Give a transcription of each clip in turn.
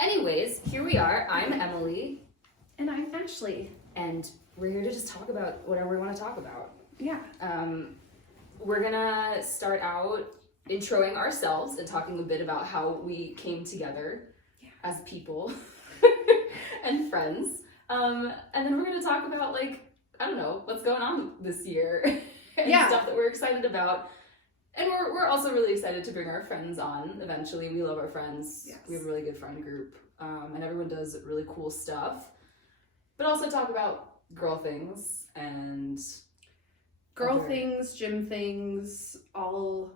Anyways, here we are. I'm Emily. And I'm Ashley. And we're here to just talk about whatever we want to talk about. Yeah. We're gonna start out introing ourselves and talking a bit about how we came together as people and friends. And then we're gonna talk about, like, I don't know, what's going on this year and stuff that we're excited about. And we're also really excited to bring our friends on eventually. We love our friends. Yes. We have a really good friend group. And everyone does really cool stuff. But also talk about girl things and... things, gym things, all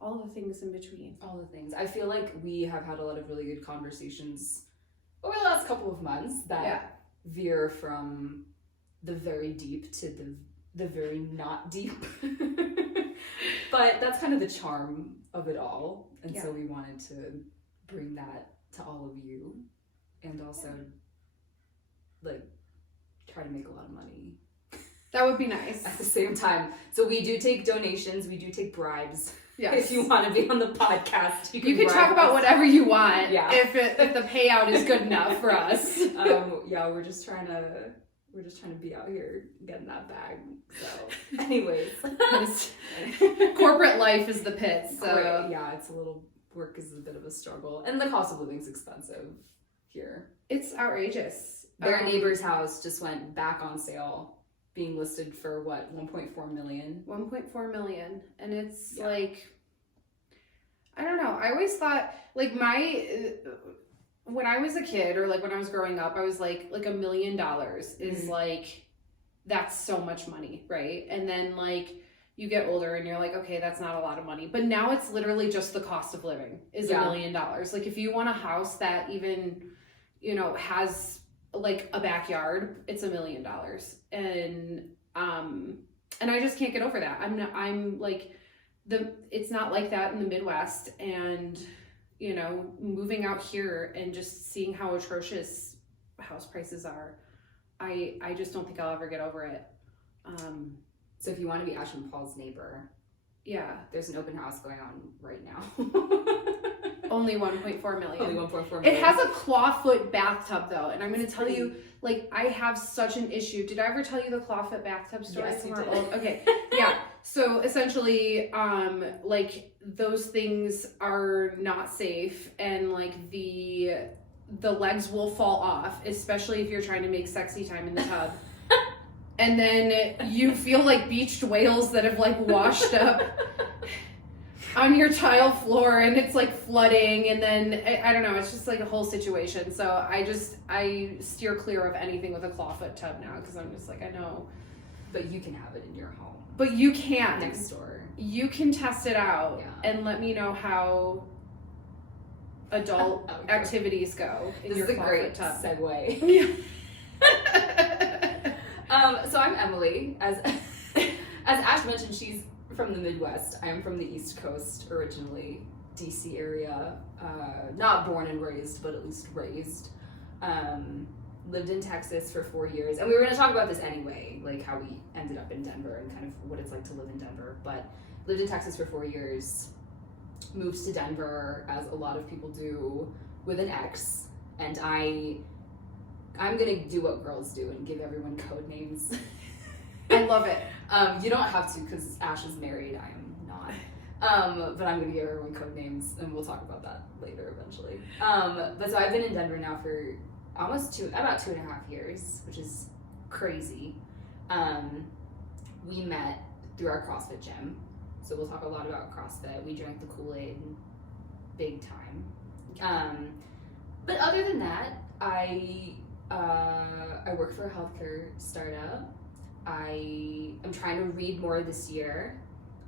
the things in between. All the things. I feel like we have had a lot of really good conversations over the last couple of months that veer from the very deep to the very not deep. But that's kind of the charm of it all. And so we wanted to bring that to all of you. And also, like, try to make a lot of money. That would be nice. At the same time. So we do take donations. We do take bribes. Yes. If you want to be on the podcast, you can talk about whatever you want. Yeah. If the payout is good enough for us. We're just trying to be out here getting that bag. So, anyways, corporate life is the pit. So it's a little work is a bit of a struggle, and the cost of living is expensive here. It's outrageous. Their neighbor's house just went back on sale, being listed for what, 1.4 million? 1.4 million, and it's like, I don't know. I always thought, like, when I was a kid, or like when I was growing up, I was like $1 million is like, that's so much money, right? And then like you get older and you're like, okay, that's not a lot of money. But now it's literally just the cost of living is $1 million. Like if you want a house that even, has like a backyard, it's $1 million. And I just can't get over that. I'm like it's not like that in the Midwest, and moving out here and just seeing how atrocious house prices are, I just don't think I'll ever get over it. So if you want to be Ash and Paul's neighbor, there's an open house going on right now. Only 1.4 million. Only 1.4 million. It has a clawfoot bathtub though, and I'm going to tell you, like, I have such an issue. Did I ever tell you the clawfoot bathtub story? Yes, you did. Okay, yeah. So essentially, like, those things are not safe, and like the legs will fall off, especially if you're trying to make sexy time in the tub. And then you feel like beached whales that have like washed up on your tile floor, and it's like flooding, and then I don't know, it's just like a whole situation. So I steer clear of anything with a clawfoot tub now, because I'm just like, I know. But you can have it in your home. But you can. Next door. You can test it out and let me know how adult activities go in your clawfoot tub. This is a great segue. So I'm Emily. As Ash mentioned, she's from the Midwest. I'm from the East Coast originally, DC area. Not born and raised, but at least raised. Lived in Texas for 4 years, and we were going to talk about this anyway, like how we ended up in Denver and kind of what it's like to live in Denver. But lived in Texas for 4 years, moved to Denver, as a lot of people do, with an ex, and I'm gonna do what girls do and give everyone code names. I love it. You don't have to, because Ash is married. I am not. But I'm gonna give everyone code names, and we'll talk about that later eventually. But so I've been in Denver now for about 2.5 years, which is crazy. We met through our CrossFit gym, so we'll talk a lot about CrossFit. We drank the Kool-Aid big time. But other than that, I work for a healthcare startup. I am trying to read more this year.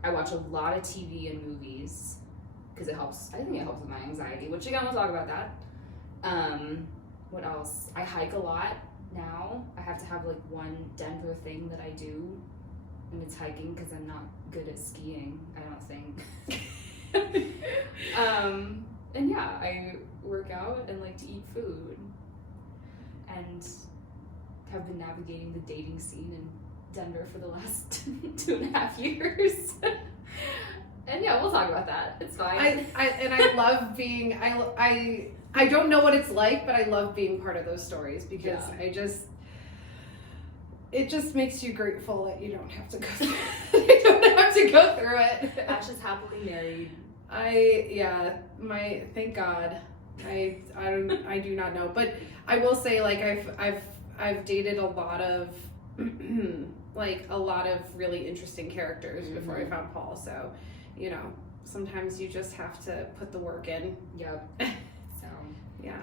I watch a lot of TV and movies because I think it helps with my anxiety, which again, we'll talk about that. What else? I hike a lot now. I have to have like one Denver thing that I do, and it's hiking because I'm not good at skiing, I don't think. And yeah, I work out and like to eat food, and have been navigating the dating scene in Denver for the last 2.5 years. And yeah, we'll talk about that. It's fine. I love being, I don't know what it's like, but I love being part of those stories because it just makes you grateful that you don't have to go through it. Ash is happily married. Thank God. I do not know, but I will say, like, I've dated a lot of like a lot of really interesting characters before I found Paul. So, you know, sometimes you just have to put the work in. Yep. So yeah.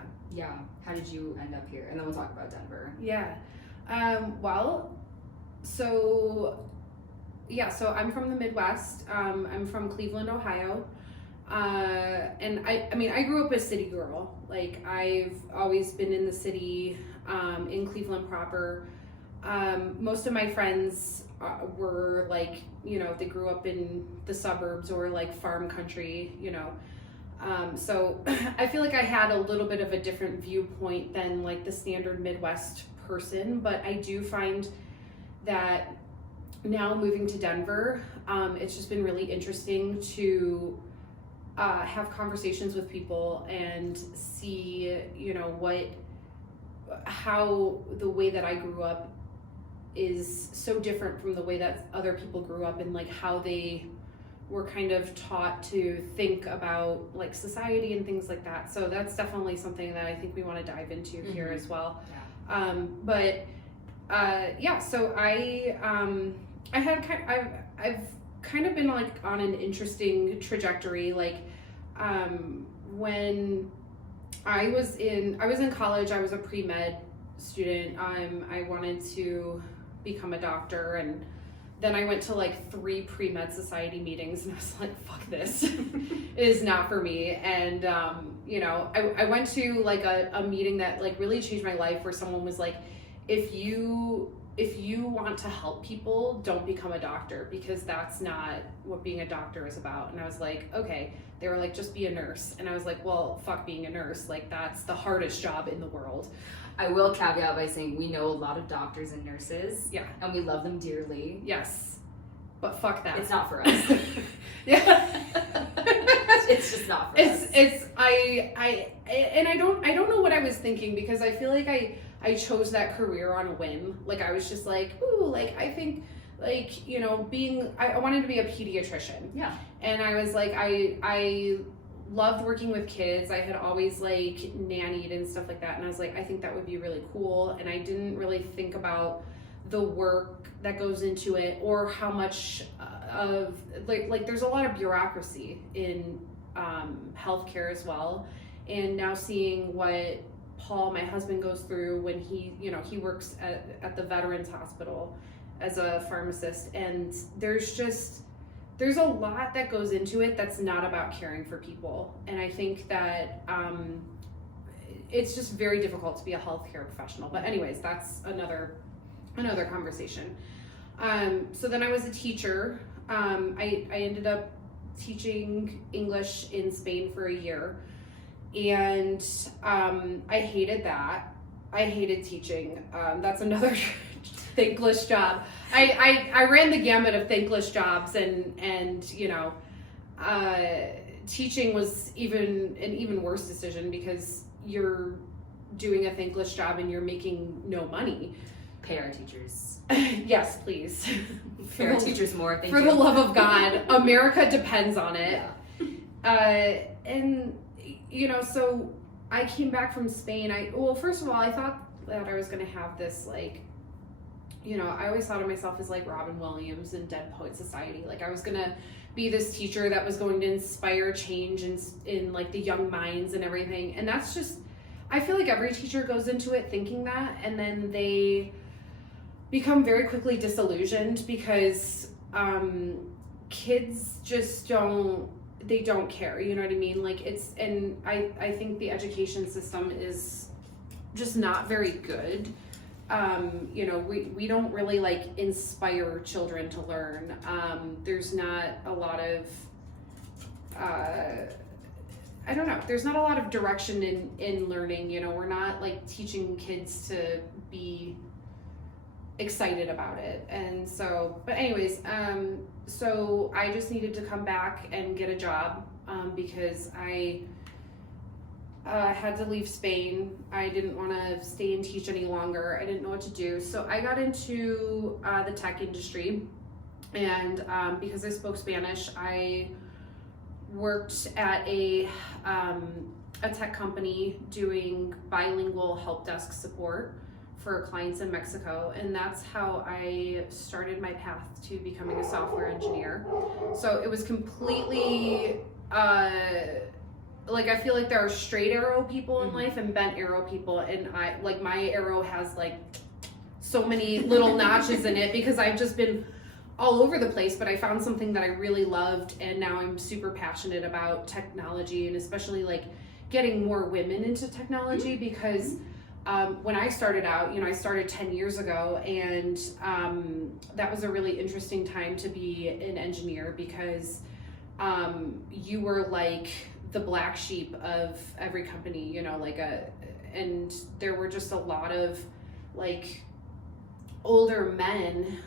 How did you end up here? And then we'll talk about Denver. Yeah. So I'm from the Midwest. I'm from Cleveland, Ohio. And I grew up a city girl. Like, I've always been in the city, in Cleveland proper. Most of my friends were like, you know, they grew up in the suburbs or like farm country, you know. So I feel like I had a little bit of a different viewpoint than like the standard Midwest person, but I do find that now moving to Denver, it's just been really interesting to have conversations with people and see, you know, how the way that I grew up is so different from the way that other people grew up, and like how they were kind of taught to think about like society and things like that. So that's definitely something that I think we want to dive into here as well. Yeah. So I've kind of been like on an interesting trajectory. Like, when I was in college, I was a pre-med student. I wanted to become a doctor, and then I went to like 3 pre-med society meetings, and I was like, fuck this. It is not for me. And you know, I went to like a meeting that like really changed my life, where someone was like, if you want to help people, don't become a doctor, because that's not what being a doctor is about. And I was like, okay. They were like, just be a nurse. And I was like, well, fuck being a nurse. Like, that's the hardest job in the world. I will caveat by saying we know a lot of doctors and nurses. Yeah. And we love them dearly. Yes. But fuck that. It's not for us. Yeah. It's just not for us. I don't know what I was thinking, because I feel like I chose that career on a whim. Like, I was just like, ooh, like, I think, like, you know, I wanted to be a pediatrician. Yeah. And I was like, I loved working with kids. I had always like nannied and stuff like that. And I was like, I think that would be really cool. And I didn't really think about the work that goes into it, or how much of like there's a lot of bureaucracy in healthcare as well. And now seeing what Paul, my husband, goes through when he works at the Veterans Hospital as a pharmacist, and there's a lot that goes into it that's not about caring for people. And I think that it's just very difficult to be a healthcare professional. But anyways, that's another conversation. So then I was a teacher. I ended up teaching English in Spain for a year, and I hated that. I hated teaching. That's another thankless job. I ran the gamut of thankless jobs, and you know, teaching was an even worse decision, because you're doing a thankless job and you're making no money. Pay our teachers. Yes, please. Pay our teachers more. For the love of God, America depends on it. Yeah. And you know, so I came back from Spain. First of all, I thought that I was going to have this, like, you know, I always thought of myself as like Robin Williams in Dead Poet Society. Like, I was going to be this teacher that was going to inspire change in like the young minds and everything. And that's just, I feel like every teacher goes into it thinking that, and then they become very quickly disillusioned, because kids just don't care, you know what I mean? Like, and I think the education system is just not very good. You know, we don't really like inspire children to learn. There's not a lot of I don't know, there's not a lot of direction in learning. You know, we're not like teaching kids to be excited about it. And so, but anyways, so I just needed to come back and get a job, because had to leave Spain. I didn't want to stay and teach any longer. I didn't know what to do. So I got into the tech industry. And because I spoke Spanish, I worked at a tech company doing bilingual help desk support for clients in Mexico, and that's how I started my path to becoming a software engineer. So it was completely like, I feel like there are straight arrow people in life and bent arrow people, and I like my arrow has like so many little notches in it because I've just been all over the place, but I found something that I really loved, and now I'm super passionate about technology, and especially like getting more women into technology because when I started out, I started 10 years ago, and that was a really interesting time to be an engineer because you were like the black sheep of every company, and there were just a lot of like older men,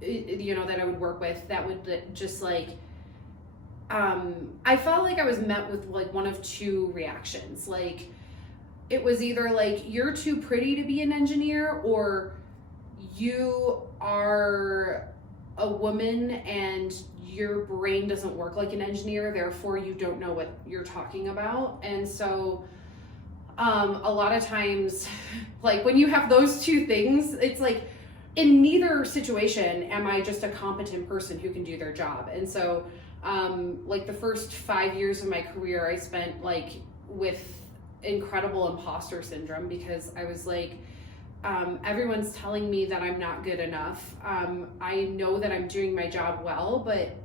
that I would work with that would just like, I felt like I was met with like one of two reactions. Like, it was either like, you're too pretty to be an engineer, or you are a woman and your brain doesn't work like an engineer, therefore you don't know what you're talking about. And so a lot of times, like when you have those two things, it's like, in neither situation am I just a competent person who can do their job. And so like the first 5 years of my career I spent like with incredible imposter syndrome because I was like, everyone's telling me that I'm not good enough. I know that I'm doing my job well, but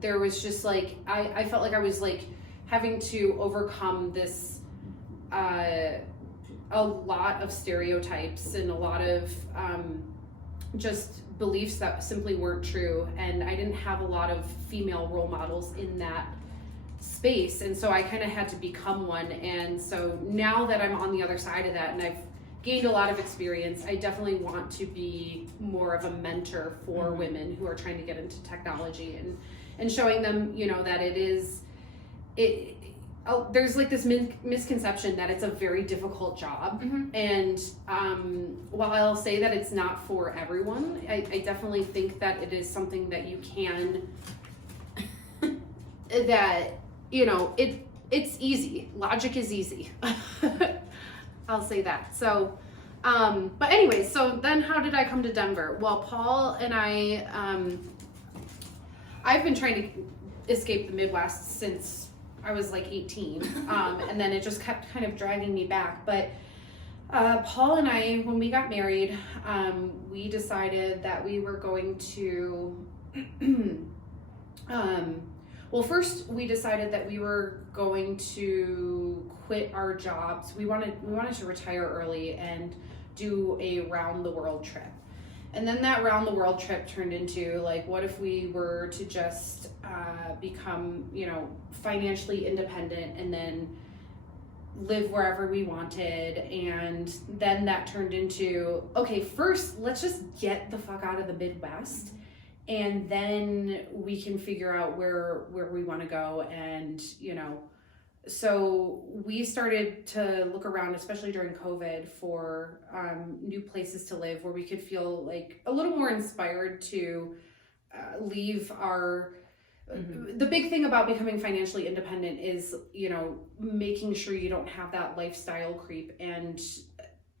there was just like, I felt like I was like having to overcome this a lot of stereotypes and a lot of just beliefs that simply weren't true, and I didn't have a lot of female role models in that space, and so I kind of had to become one. And so now that I'm on the other side of that and I've gained a lot of experience, I definitely want to be more of a mentor for women who are trying to get into technology, and showing them, that there's like this misconception that it's a very difficult job. And while I'll say that it's not for everyone, I definitely think that it is something that you can, that, it's easy. Logic is easy. I'll say that. So, but anyway, so then how did I come to Denver? Well, Paul and I've been trying to escape the Midwest since I was like 18, and then it just kept kind of dragging me back. But Paul and I, when we got married, we decided that we were going to, well, first we decided that we were going to quit our jobs. We wanted to retire early and do a round the world trip. And then that round the world trip turned into like, what if we were to just become, financially independent and then live wherever we wanted. And then that turned into, okay, first let's just get the fuck out of the Midwest, and then we can figure out where we want to go. And so we started to look around, especially during COVID, for new places to live where we could feel like a little more inspired to leave our the big thing about becoming financially independent is, making sure you don't have that lifestyle creep. And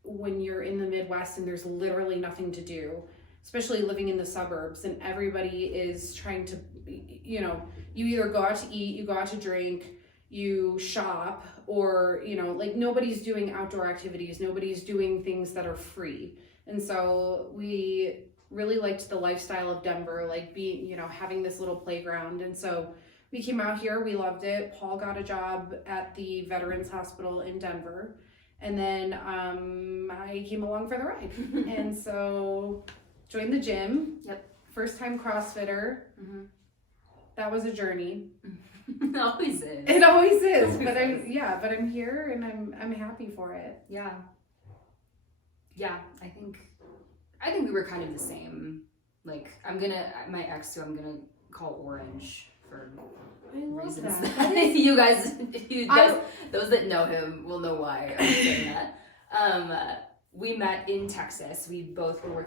when you're in the Midwest and there's literally nothing to do, especially living in the suburbs, and everybody is trying to, you either go out to eat, you go out to drink, you shop, or, like nobody's doing outdoor activities, nobody's doing things that are free. And so we really liked the lifestyle of Denver, like being, having this little playground. And so we came out here, we loved it. Paul got a job at the Veterans Hospital in Denver. And then I came along for the ride. And so joined the gym. Yep. First time CrossFitter. That was a journey. It always is. It always is. But I'm here and I'm happy for it. Yeah. Yeah, I think we were kind of the same. Like, my ex, who I'm gonna call Orange for I love reasons that. you guys, those that know him will know why I'm saying that. We met in Texas. We both were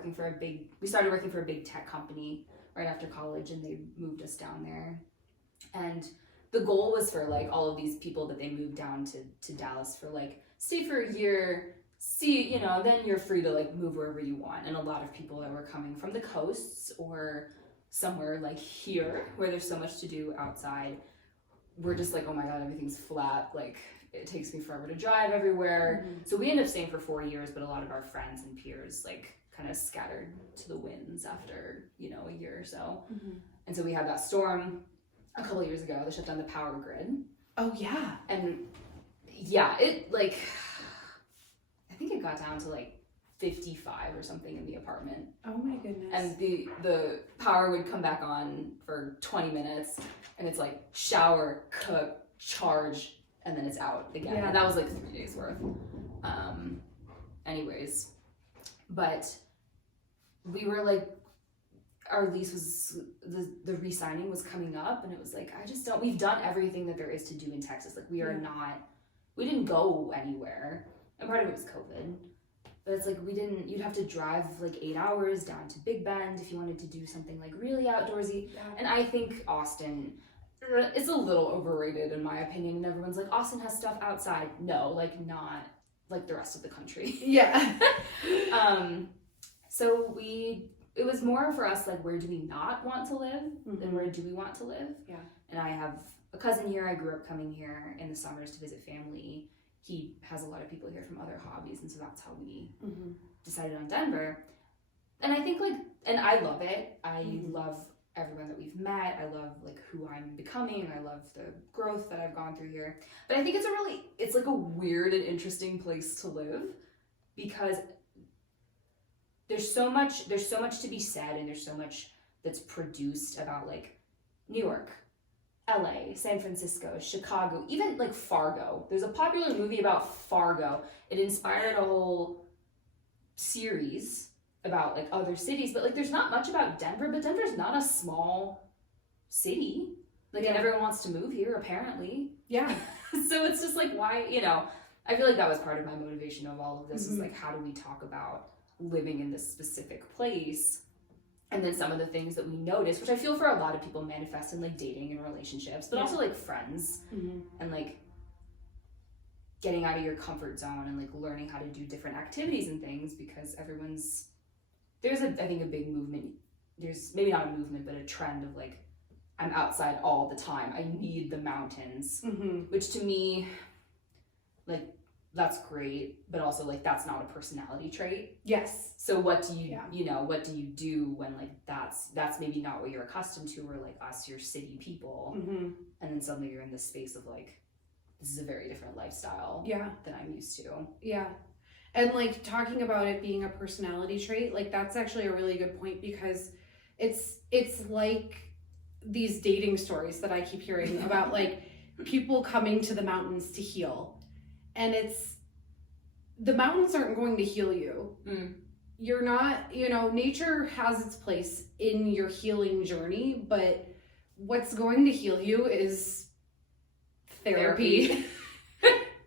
we started working for a big tech company right after college, and they moved us down there. And the goal was for like all of these people that they moved down to Dallas for like, stay for a year, see, then you're free to like move wherever you want. And a lot of people that were coming from the coasts or somewhere like here where there's so much to do outside, we're just like, oh my God, everything's flat. Like it takes me forever to drive everywhere. Mm-hmm. So we ended up staying for 4 years, but a lot of our friends and peers like kind of scattered to the winds after, a year or so. Mm-hmm. And so we had that storm a couple of years ago. They shut down the power grid. Oh yeah. And yeah, it like, I think it got down to like 55 or something in the apartment. Oh my goodness. And the power would come back on for 20 minutes and it's like shower, cook, charge, and then it's out again. Yeah. And that was like 3 days worth. Anyways, but we were like, our lease was, the re-signing was coming up, and it was like, we've done everything that there is to do in Texas. Like we didn't go anywhere. And part of it was COVID. But it's like you'd have to drive like 8 hours down to Big Bend if you wanted to do something like really outdoorsy. Yeah. And I think Austin, it's a little overrated in my opinion. And everyone's like, Austin has stuff outside. No, like not like the rest of the country. Yeah. So it was more for us like, where do we not want to live than where do we want to live? Yeah. And I have a cousin here. I grew up coming here in the summers to visit family. He has a lot of people here from other hobbies, and so that's how we decided on Denver. And I think and I love it. I love everyone that we've met. I love like who I'm becoming. I love the growth that I've gone through here. But I think it's like a weird and interesting place to live because there's so much to be said, and there's so much that's produced about like New York, LA, San Francisco, Chicago, even like Fargo. There's a popular movie about Fargo. It inspired a whole series about like other cities, but like there's not much about Denver, but Denver's not a small city. Like and everyone wants to move here apparently. Yeah. So it's just like why, I feel like that was part of my motivation of all of this is like, how do we talk about living in this specific place? And then some of the things that we notice, which I feel for a lot of people manifest in like dating and relationships, but also like friends and like getting out of your comfort zone and like learning how to do different activities and things because there's I think a big movement. There's maybe not a movement, but a trend of like, I'm outside all the time. I need the mountains, which to me, like, that's great, but also like that's not a personality trait. Yes. So what do you what do you do when like that's maybe not what you're accustomed to, or like us, you're city people, and then suddenly you're in this space of like, this is a very different lifestyle than I'm used to. Yeah. And like talking about it being a personality trait, like that's actually a really good point because it's like these dating stories that I keep hearing about like people coming to the mountains to heal. And the mountains aren't going to heal you. You're not, nature has its place in your healing journey, but what's going to heal you is therapy.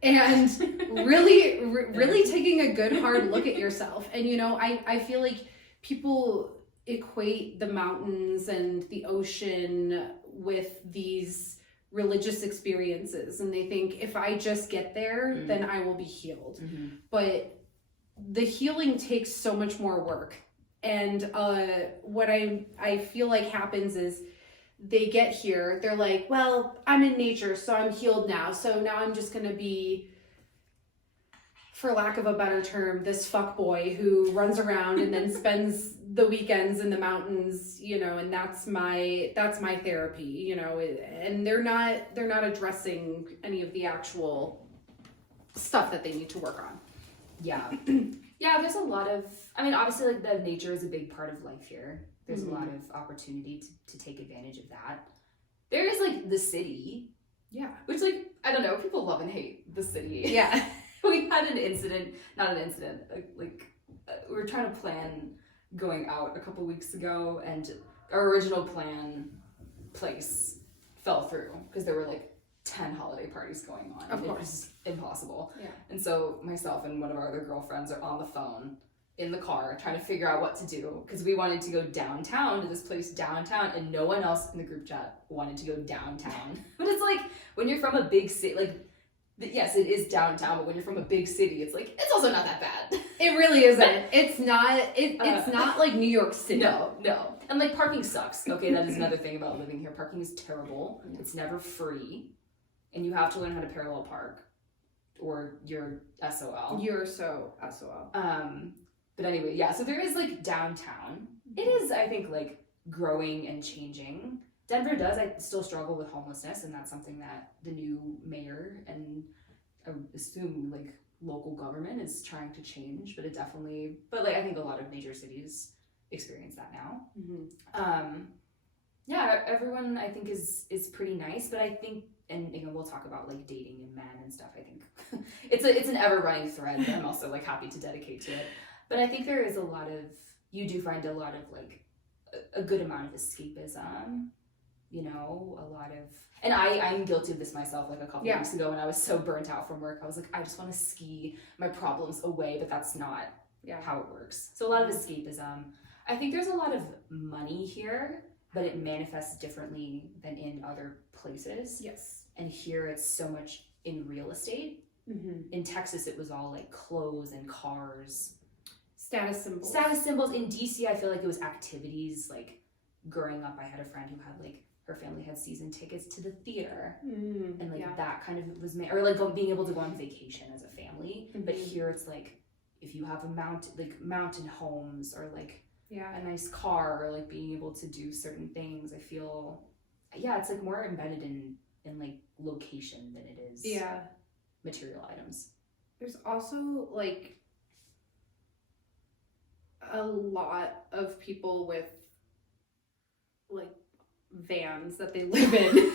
And really taking a good hard look at yourself. And, I feel like people equate the mountains and the ocean with these religious experiences, and they think if I just get there, then I will be healed. But the healing takes so much more work. And what I feel like happens is they get here, they're like, well, I'm in nature, so I'm healed now. So now I'm just going to be, for lack of a better term, this fuck boy who runs around and then spends the weekends in the mountains, and that's my therapy, and they're not addressing any of the actual stuff that they need to work on. Yeah. Yeah, there's a lot of, obviously like the nature is a big part of life here. There's a lot of opportunity to take advantage of that. There is like the city. Yeah. Which like, I don't know, people love and hate the city. Yeah. We had we were trying to plan going out a couple weeks ago, and our original place fell through because there were like 10 holiday parties going on. Of course. It was impossible. Yeah. And so myself and one of our other girlfriends are on the phone in the car trying to figure out what to do because we wanted to go downtown to this place downtown, and no one else in the group chat wanted to go downtown. But it's like when you're from a big city, like yes, it is downtown, but when you're from a big city, it's like it's also not that bad. It really isn't. It's not. It's not like New York City. No. And like parking sucks. Okay, that is another thing about living here. Parking is terrible. It's never free, and you have to learn how to parallel park, or you're SOL. You're so SOL. But anyway, yeah, so there is like downtown. It is, I think, like growing and changing. Denver does, I still struggle with homelessness, and that's something that the new mayor and I assume like local government is trying to change, but I think a lot of major cities experience that now. Mm-hmm. Yeah, everyone I think is pretty nice, but I think, and we'll talk about like dating and men and stuff. I think it's an ever running thread that I'm also like happy to dedicate to it. But I think there is you do find a lot of like a good amount of escapism, and I'm guilty of this myself. Like a couple weeks ago when I was so burnt out from work, I was like, I just want to ski my problems away, but that's not how it works. So a lot of escapism. I think there's a lot of money here, but it manifests differently than in other places. Yes. And here it's so much in real estate. Mm-hmm. In Texas, it was all like clothes and cars. Status symbols. In DC, I feel like it was activities. Like growing up, I had a friend who had like her family had season tickets to the theater, and like that kind of was or like being able to go on vacation as a family. Mm-hmm. But here it's like if you have a mountain homes or like a nice car or like being able to do certain things, I feel it's like more embedded in like location than it is material items. There's also like a lot of people with like vans that they live in.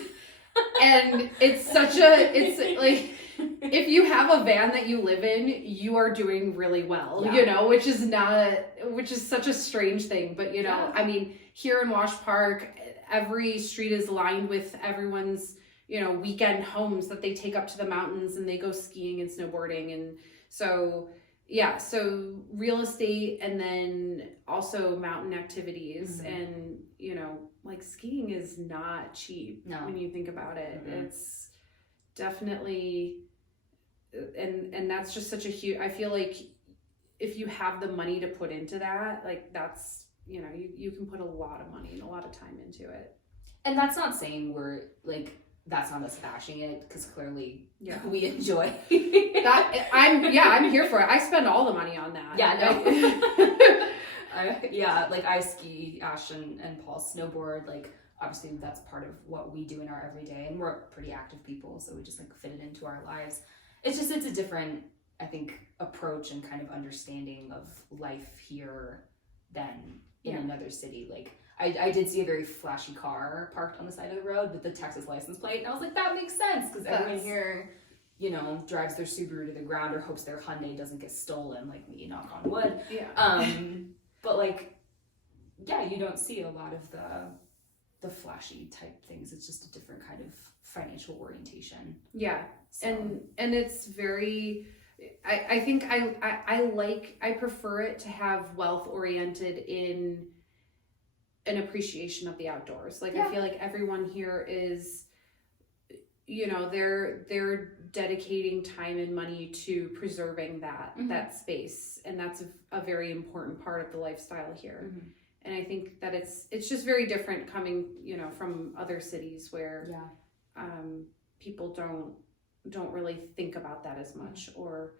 And it's like if you have a van that you live in, you are doing really well, which is such a strange thing. But I mean, here in Wash Park, every street is lined with everyone's weekend homes that they take up to the mountains and they go skiing and snowboarding. And so real estate, and then also mountain activities. Mm-hmm. And like skiing is not cheap when you think about it. Mm-hmm. It's definitely, and that's just such a huge, I feel like if you have the money to put into that, like that's, you can put a lot of money and a lot of time into it. And that's not saying we're like, that's not us bashing it, because clearly we enjoy that. I'm here for it. I spend all the money on that. Like I ski, Ash and Paul snowboard. Like obviously that's part of what we do in our everyday, and we're pretty active people, so we just like fit it into our lives. It's a different, I think, approach and kind of understanding of life here than in another city. Like I did see a very flashy car parked on the side of the road with the Texas license plate, and I was like, that makes sense, because everyone here, drives their Subaru to the ground or hopes their Hyundai doesn't get stolen, like me, knock on wood. But like, you don't see a lot of the flashy type things. It's just a different kind of financial orientation. Yeah, so. And it's very, I think I prefer it to have wealth oriented in an appreciation of the outdoors. Like I feel like everyone here is, they're dedicating time and money to preserving that space, and that's a very important part of the lifestyle here. Mm-hmm. And I think that it's just very different coming from other cities where people don't really think about that as much. Mm-hmm. Or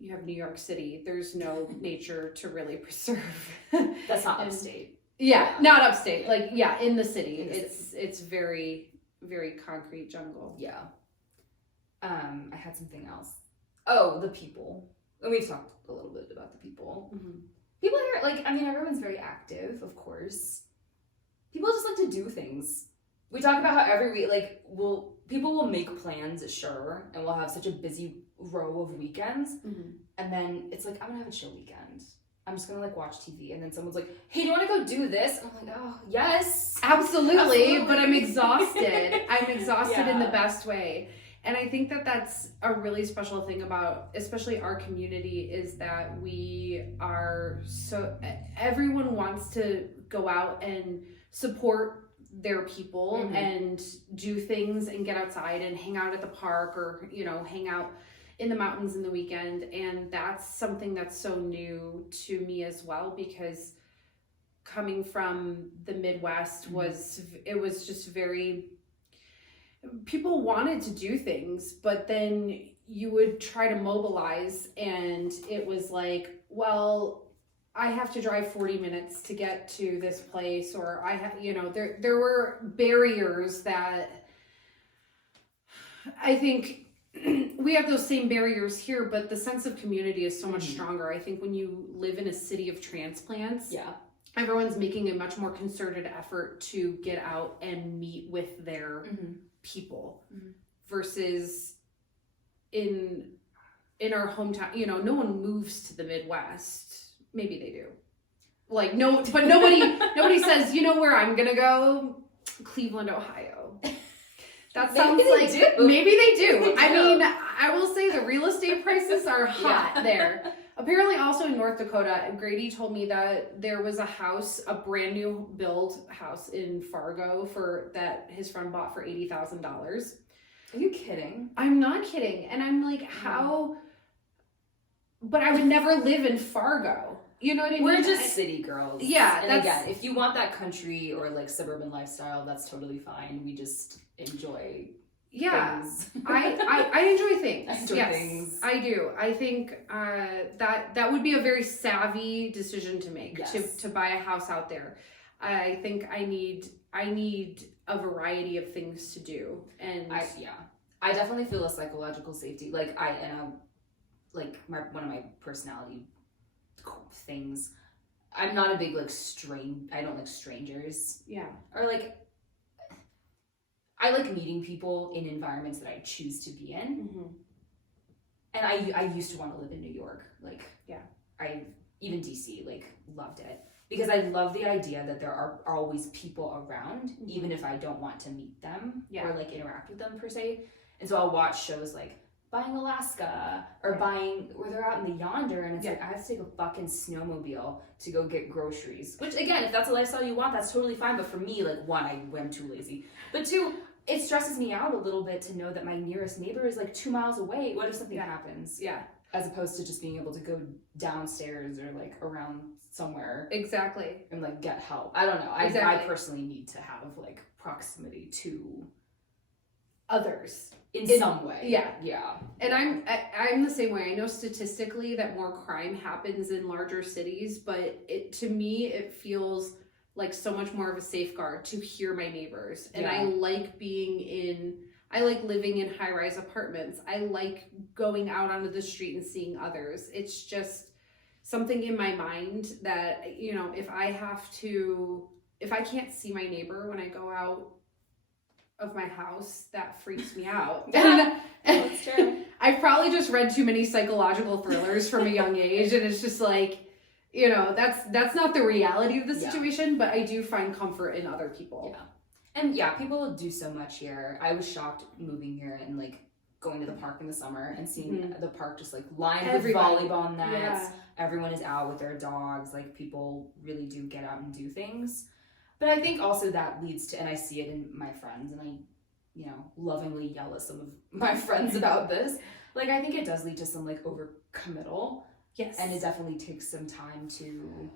you have New York City, there's no nature to really preserve. That's not upstate. Not upstate. Like in the city, it's very, very concrete jungle. Yeah. I had something else. Oh, the people. And we've talked a little bit about the people. Mm-hmm. People here, like, I mean, everyone's very active, of course. People just like to do things. We talk about how every week, like, people will make plans, sure, and we'll have such a busy row of weekends, mm-hmm. and then it's like, I'm gonna have a chill weekend. I'm just gonna like watch TV, and then someone's like, hey, do you want to go do this? And I'm like, oh yes, absolutely. But I'm exhausted. I'm exhausted in the Yeah. best way. And I think that that's a really special thing about, especially our community, is that we are everyone wants to go out and support their people and do things and get outside and hang out at the park, or, you know, hang out in the mountains in the weekend. And that's something that's so new to me as well, because coming from the Midwest it was just very, people wanted to do things, but then you would try to mobilize and it was like, well, I have to drive 40 minutes to get to this place, or I have, you know, there were barriers that I think we have those same barriers here, but the sense of community is so much stronger. I think when you live in a city of transplants, everyone's making a much more concerted effort to get out and meet with their people versus in our hometown. You know, no one moves to the Midwest. Maybe they do. Like, no, but nobody says, you know where I'm gonna go? Cleveland, Ohio. That sounds maybe they do. I mean, I will say the real estate prices are hot there. Apparently also in North Dakota, Grady told me that there was a brand new build house in Fargo that his friend bought for $80,000. Are you kidding? I'm not kidding. And I'm like, how? But I would never live in Fargo. You know what I mean? We're just city girls. Yeah. And again, if you want that country or like suburban lifestyle, that's totally fine. We just enjoy things. I enjoy things. I enjoy things. I do. I think that would be a very savvy decision to make, to buy a house out there. I think I need a variety of things to do, and I definitely feel a psychological safety. Like one of my personality things, I'm not a big I don't like strangers. Yeah. Or like, I like meeting people in environments that I choose to be in. And I used to want to live in New York. Like, even DC, like, loved it. Because I love the idea that there are always people around, even if I don't want to meet them or like interact with them per se. And so I'll watch shows like Buying Alaska or where they're out in the yonder, and it's like, I have to take a fucking snowmobile to go get groceries. Which, again, if that's a lifestyle you want, that's totally fine. But for me, like, one, I'm too lazy. But two, it stresses me out a little bit to know that my nearest neighbor is like 2 miles away. What if something happens? Yeah. As opposed to just being able to go downstairs or like around somewhere. Exactly. And like get help. I don't know. I personally need to have like proximity to others in some way. Yeah. And I'm the same way. I know statistically that more crime happens in larger cities, but to me it feels like so much more of a safeguard to hear my neighbors. And I like I like living in high-rise apartments. I like going out onto the street and seeing others. It's just something in my mind that, you know, if I can't see my neighbor when I go out of my house, that freaks me out. That's true. I've probably just read too many psychological thrillers from a young age, and it's just like, you know, that's not the reality of the situation, but I do find comfort in other people. Yeah. And people do so much here. I was shocked moving here and like going to the park in the summer and seeing the park just like lined with volleyball nets. Yeah. Everyone is out with their dogs. Like, people really do get out and do things. But I think also that leads to, and I see it in my friends, and I, you know, lovingly yell at some of my friends about this. Like, I think it does lead to some like overcommittal. Yes. And it definitely takes some time to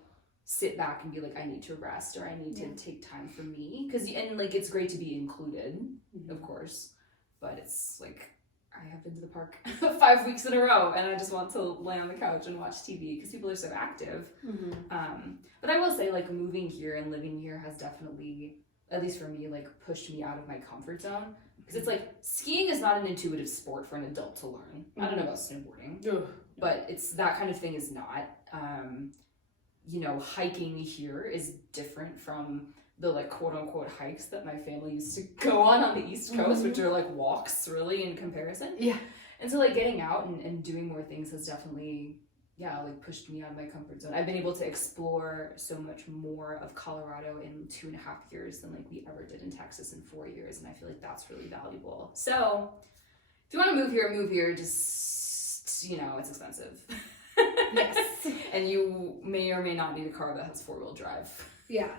sit back and be like, I need to rest, or I need to take time for me. And like, it's great to be included, of course, but it's like, I have been to the park 5 weeks in a row and I just want to lay on the couch and watch TV because people are so active. But I will say, like, moving here and living here has definitely, at least for me, like, pushed me out of my comfort zone. Because it's like, skiing is not an intuitive sport for an adult to learn. I don't know about snowboarding, but it's that kind of thing is not. You know, hiking here is different from the like quote unquote hikes that my family used to go on the East Coast, which are like walks really in comparison. Yeah. And so like getting out and doing more things has definitely like pushed me out of my comfort zone. I've been able to explore so much more of Colorado in 2.5 years than like we ever did in Texas in 4 years, and I feel like that's really valuable. So if you want to move here, just, you know, it's expensive. Yes. And you may or may not need a car that has 4-wheel drive. Yeah.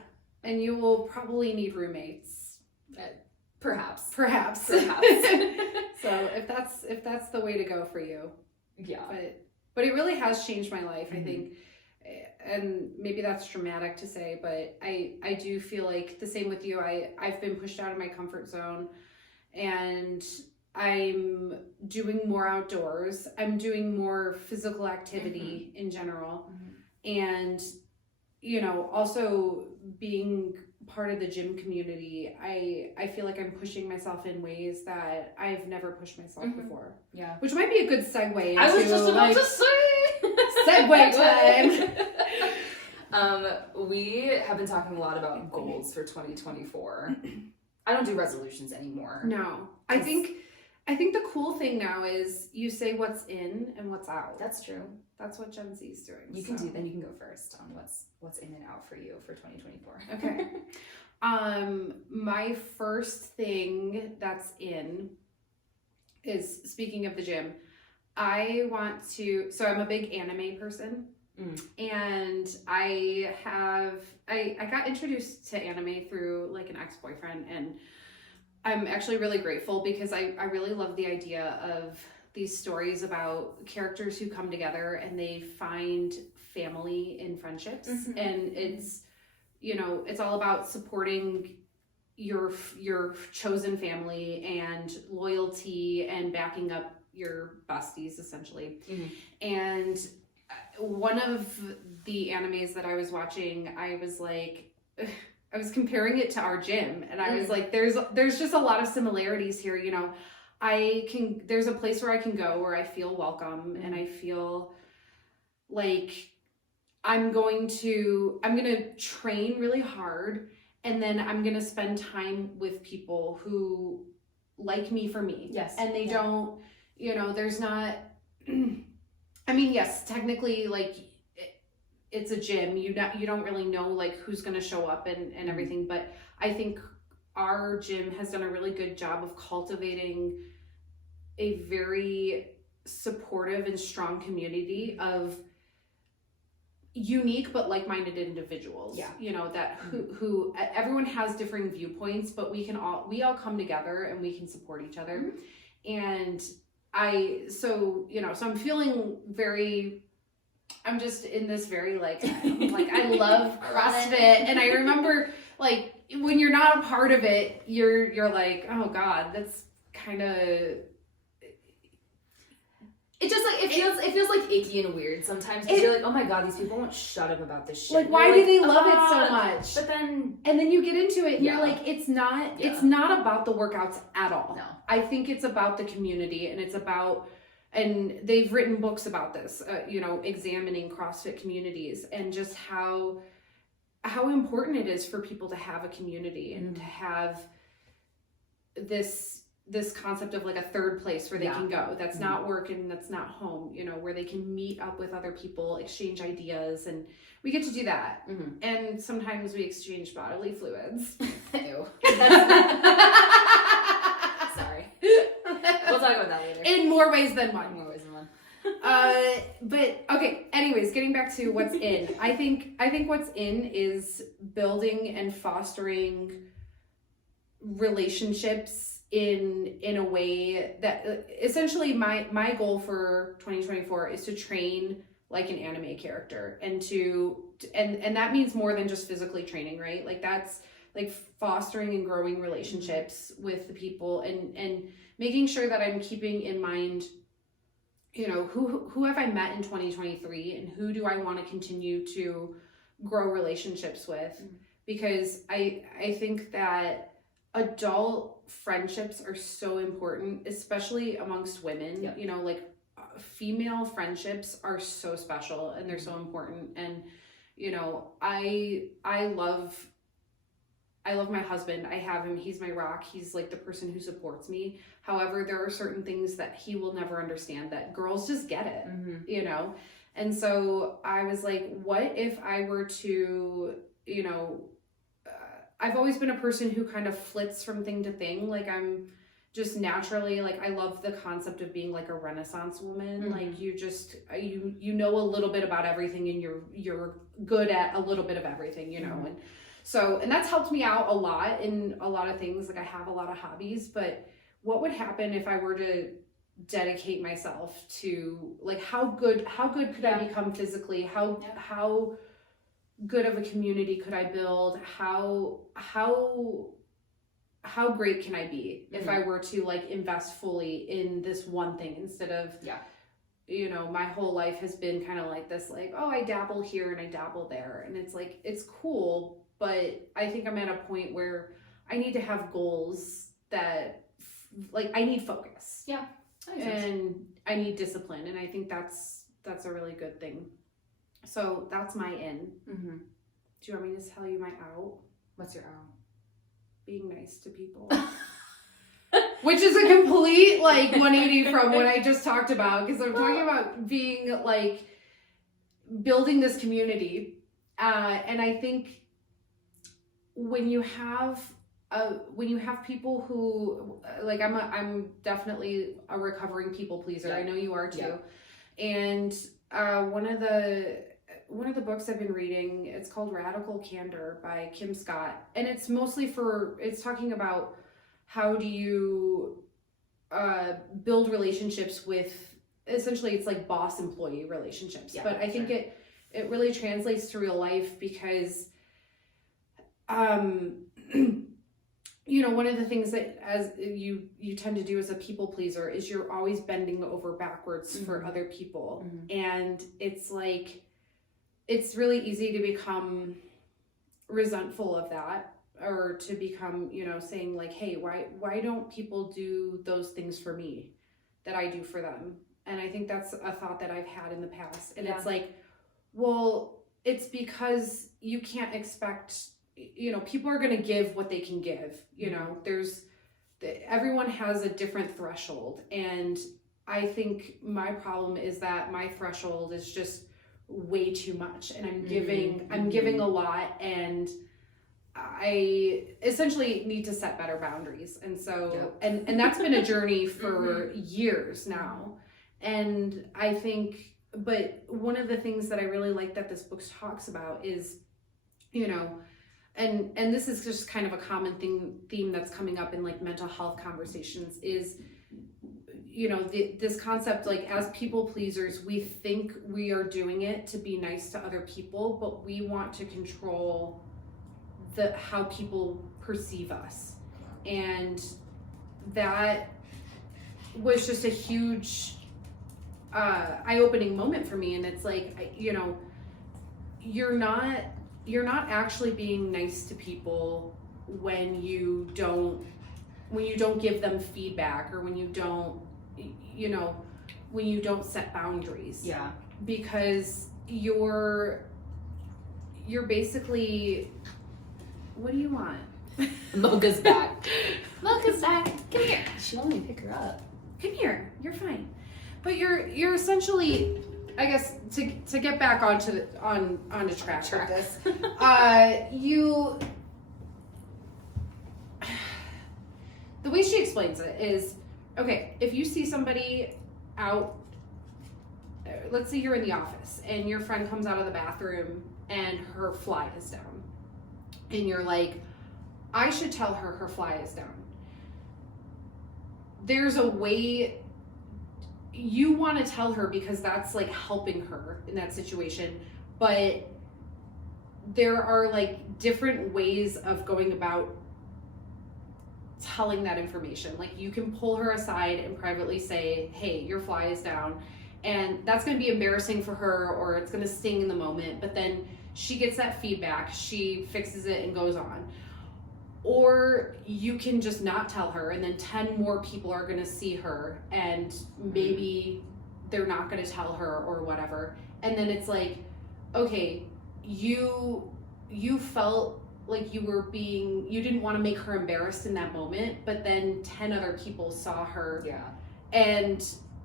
And you will probably need roommates. Perhaps. So if that's the way to go for you. Yeah. But it really has changed my life, I think. And maybe that's dramatic to say, but I do feel like the same with you. I've been pushed out of my comfort zone, and I'm doing more outdoors. I'm doing more physical activity in general. And, you know, also being part of the gym community, I feel like I'm pushing myself in ways that I've never pushed myself before. Yeah. Which might be a good segue into, I was just about to say segue time. We have been talking a lot about goals for 2024. I don't do resolutions anymore. No. I think the cool thing now is you say what's in and what's out. That's true. That's what Gen Z is doing. You can go first on what's in and out for you for 2024. Okay. My first thing that's in is, speaking of the gym, I'm a big anime person. And I got introduced to anime through like an ex-boyfriend, and I'm actually really grateful because I really love the idea of these stories about characters who come together and they find family in friendships. And it's, you know, it's all about supporting your chosen family and loyalty and backing up your besties, essentially. And one of the animes that I was watching, I was like, I was comparing it to our gym, and I was like, there's just a lot of similarities here, you know. There's a place where I can go where I feel welcome, and I feel like I'm going to train really hard, and then I'm going to spend time with people who like me for me. Yes. And they don't, you know, there's not, I mean, yes, technically, like, it's a gym. You don't really know, like, who's going to show up and everything, but I think our gym has done a really good job of cultivating a very supportive and strong community of unique but like-minded individuals. Yeah. You know, that who everyone has differing viewpoints, but we all come together and we can support each other. And so I'm feeling I'm just in this very like I love CrossFit, and I remember like when you're not a part of it, you're like, oh God, that's kind of. It just like it feels like icky and weird sometimes, because you're like, oh my God, these people won't shut up about this shit. Like, why do they love it so much? But then you get into it and you're like, it's not about the workouts at all. No, I think it's about the community, and it's about. And they've written books about this, examining CrossFit communities and just how important it is for people to have a community and to have this concept of like a third place where they can go. That's not work and that's not home, where they can meet up with other people, exchange ideas, and we get to do that. And sometimes we exchange bodily fluids. Ew. Sorry. We'll talk about that later. In more ways than one. But okay, anyways, getting back to what's in. I think what's in is building and fostering relationships in a way that essentially my goal for 2024 is to train like an anime character, and that means more than just physically training, right? Like that's like fostering and growing relationships with the people and making sure that I'm keeping in mind, who have I met in 2023 and who do I want to continue to grow relationships with? Because I think that adult friendships are so important, especially amongst women. Yep. Female friendships are so special and they're so important. And, I love my husband. I have him. He's my rock. He's like the person who supports me. However, there are certain things that he will never understand that girls just get it, And so I was like, what if I were to, you know, I've always been a person who kind of flits from thing to thing. Like I'm just naturally, like I love the concept of being like a Renaissance woman. Like you just, you know a little bit about everything and you're good at a little bit of everything, you know? And so, and that's helped me out a lot in a lot of things. Like I have a lot of hobbies, but what would happen if I were to dedicate myself to like how good could I become physically? How good of a community could I build? How great can I be if I were to like invest fully in this one thing instead of you know, my whole life has been kind of like this, like, oh, I dabble here and I dabble there, and it's like it's cool, but I think I'm at a point where I need to have goals that like I need focus. Yeah. And I need discipline, and I think that's a really good thing. So that's my in. Do you want me to tell you my out? What's your out? Being nice to people. Which is a complete like 180 from what I just talked about, because I'm talking about being like building this community. And I think when you have people who like I'm definitely a recovering people pleaser. I know you are too. And one of the books I've been reading, it's called Radical Candor by Kim Scott, and it's mostly it's talking about how do you build relationships with, essentially it's like boss employee relationships. But I think it really translates to real life because you know, one of the things that as you tend to do as a people pleaser is you're always bending over backwards for other people. And it's like, it's really easy to become resentful of that, or to become, you know, saying like, hey, why don't people do those things for me that I do for them? And I think that's a thought that I've had in the past. And it's like, well, it's because you can't expect, you know, people are going to give what they can give, you know, everyone has a different threshold. And I think my problem is that my threshold is just way too much, and I'm giving a lot, and I essentially need to set better boundaries. And so, and that's been a journey for years now. And I think, but one of the things that I really like that this book talks about is, you know, and this is just kind of a common theme that's coming up in like mental health conversations is, you know, this concept, like as people pleasers, we think we are doing it to be nice to other people, but we want to control how people perceive us. And that was just a huge eye-opening moment for me. And it's like, you know, you're not actually being nice to people when you don't give them feedback, or when you don't, you know, when you don't set boundaries. Because you're basically, what do you want? Mocha's back. Mocha's back. Come here. She wanted me to pick her up. Come here. You're fine. But you're essentially, I guess, to get back onto track with this, the way she explains it is, okay, if you see somebody out, let's say you're in the office and your friend comes out of the bathroom and her fly is down, and you're like, I should tell her fly is down. There's a way you want to tell her because that's like helping her in that situation, but there are like different ways of going about telling that information. Like you can pull her aside and privately say, hey, your fly is down, and that's going to be embarrassing for her, or it's going to sting in the moment, but then she gets that feedback, she fixes it and goes on. Or you can just not tell her, and then 10 more people are going to see her, and maybe they're not going to tell her or whatever. And then it's like, okay, you felt like you didn't want to make her embarrassed in that moment, but then 10 other people saw her. And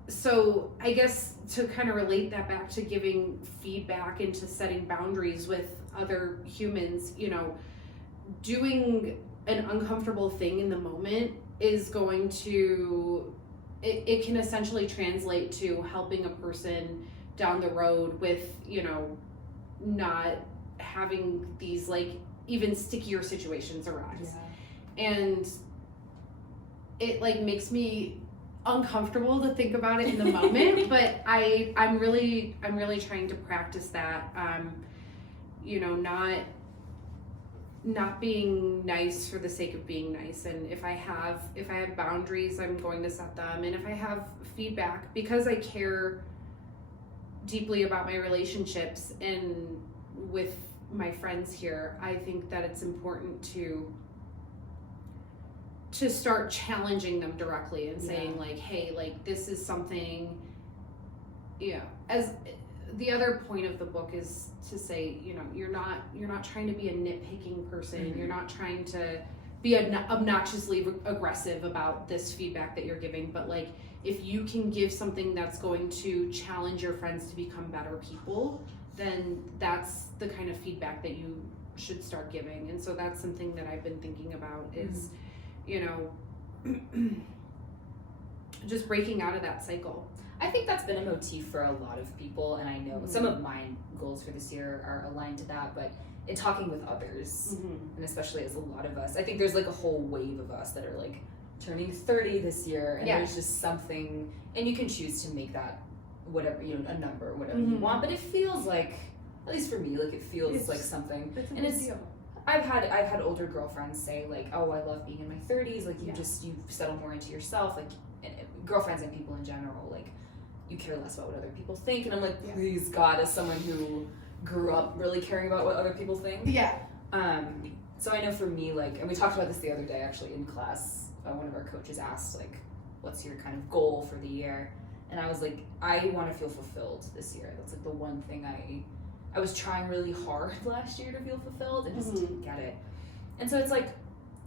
so I guess to kind of relate that back to giving feedback and to setting boundaries with other humans, you know, doing an uncomfortable thing in the moment is going to, it can essentially translate to helping a person down the road with, you know, not having these like even stickier situations arise. And it like makes me uncomfortable to think about it in the moment, but I'm really trying to practice that. You know, not being nice for the sake of being nice. And if I have boundaries, I'm going to set them. And if I have feedback, because I care deeply about my relationships and with my friends here, I think that it's important to start challenging them directly and saying like, hey, like this is something, you know, as the other point of the book is to say, you know, you're not trying to be a nitpicking person. Mm-hmm. You're not trying to be obnoxiously aggressive about this feedback that you're giving, but like if you can give something that's going to challenge your friends to become better people, then that's the kind of feedback that you should start giving. And so that's something that I've been thinking about is, you know, just breaking out of that cycle. I think that's been a motif for a lot of people, and I know some of my goals for this year are aligned to that, but in talking with others, and especially as a lot of us, I think there's like a whole wave of us that are like turning 30 this year, and there's just something, and you can choose to make that whatever, you know, a number, whatever you want, but it feels like, at least for me, like it feels like something, and it's deal. I've had older girlfriends say like, oh, I love being in my 30s, like you settle more into yourself, like girlfriends and people in general, like you care less about what other people think, and I'm like, please God, as someone who grew up really caring about what other people think. So I know for me, like, and we talked about this the other day actually in class, one of our coaches asked like, what's your kind of goal for the year? And I was like, I want to feel fulfilled this year. That's like the one thing I was trying really hard last year to feel fulfilled and just didn't get it. And so it's like,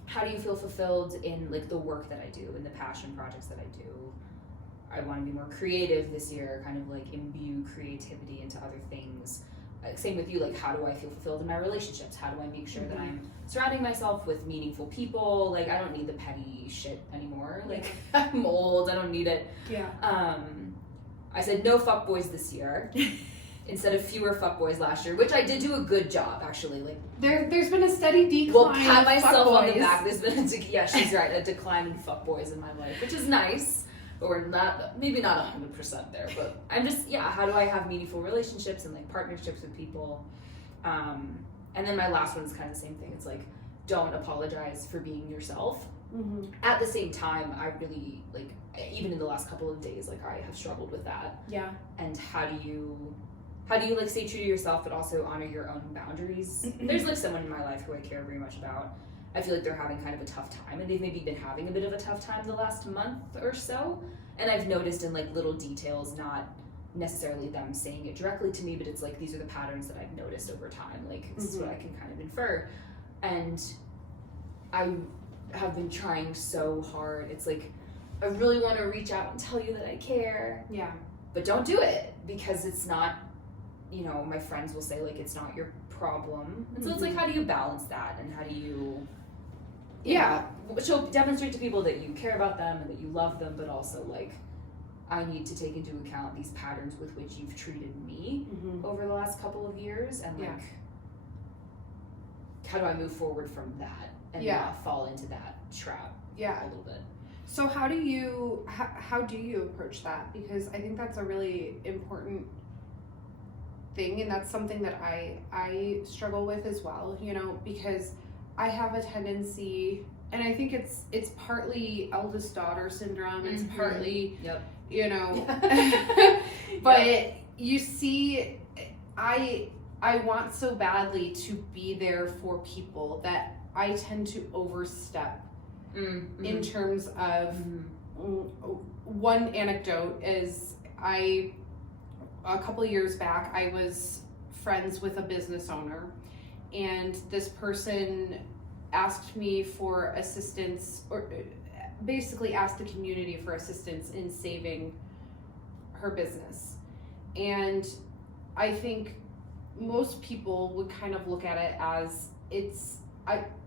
how do you feel fulfilled in like the work that I do and the passion projects that I do? I want to be more creative this year, kind of like imbue creativity into other things. Same with you, like how do I feel fulfilled in my relationships? How do I make sure that I'm surrounding myself with meaningful people? Like I don't need the petty shit anymore. Like I'm old, I don't need it. I said no fuckboys this year instead of fewer fuckboys last year, which I did do a good job actually. Like there's been a steady decline. Well, pat myself on the back. There's been she's right, a decline in fuckboys in my life, which is nice. But we're not, maybe not 100% there, but I'm just, how do I have meaningful relationships and like partnerships with people? And then my last one's kind of the same thing. It's like, don't apologize for being yourself. At the same time, I really, like, even in the last couple of days, like I have struggled with that. And how do you like stay true to yourself, but also honor your own boundaries? There's like someone in my life who I care very much about. I feel like they're having kind of a tough time, and they've maybe been having a bit of a tough time the last month or so. And I've noticed in like little details, not necessarily them saying it directly to me, but it's like, these are the patterns that I've noticed over time. Like this is what I can kind of infer. And I have been trying so hard. It's like, I really want to reach out and tell you that I care. But don't do it, because it's not, you know, my friends will say like, it's not your problem. And so it's like, how do you balance that? And how do you demonstrate to people that you care about them and that you love them, but also like, I need to take into account these patterns with which you've treated me over the last couple of years, and like, how do I move forward from that and not fall into that trap a little bit? So how do you approach that? Because I think that's a really important thing, and that's something that I struggle with as well, you know, because I have a tendency, and I think it's partly eldest daughter syndrome, it's partly you know but you see, I want so badly to be there for people that I tend to overstep in terms of one anecdote is a couple of years back, I was friends with a business owner, and this person asked me for assistance, or basically asked the community for assistance in saving her business. And I think most people would kind of look at it as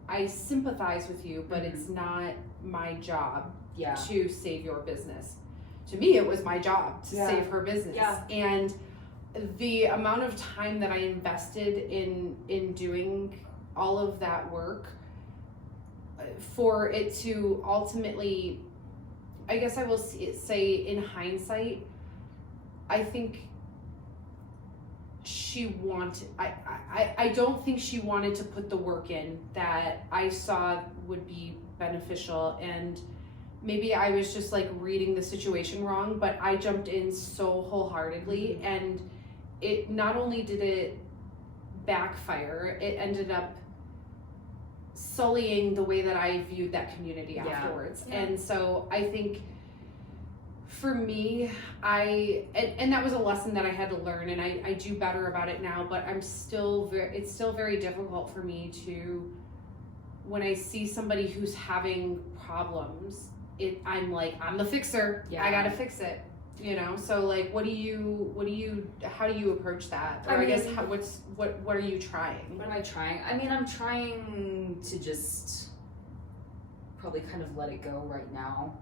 I sympathize with you, but it's not my job to save your business. To me, it was my job to save her business. And the amount of time that I invested in doing all of that work for it to ultimately, I guess I will say in hindsight, I think she wanted, I don't think she wanted to put the work in that I saw would be beneficial, and maybe I was just like reading the situation wrong, but I jumped in so wholeheartedly, and it not only did it backfire, it ended up sullying the way that I viewed that community afterwards. And so I think for me, and that was a lesson that I had to learn, and I do better about it now, but it's still very difficult for me to, when I see somebody who's having problems, I'm like, I'm the fixer. I gotta fix it. You know, so like, how do you approach that? Or I guess, what are you trying? What am I trying? I mean, I'm trying to just probably kind of let it go right now.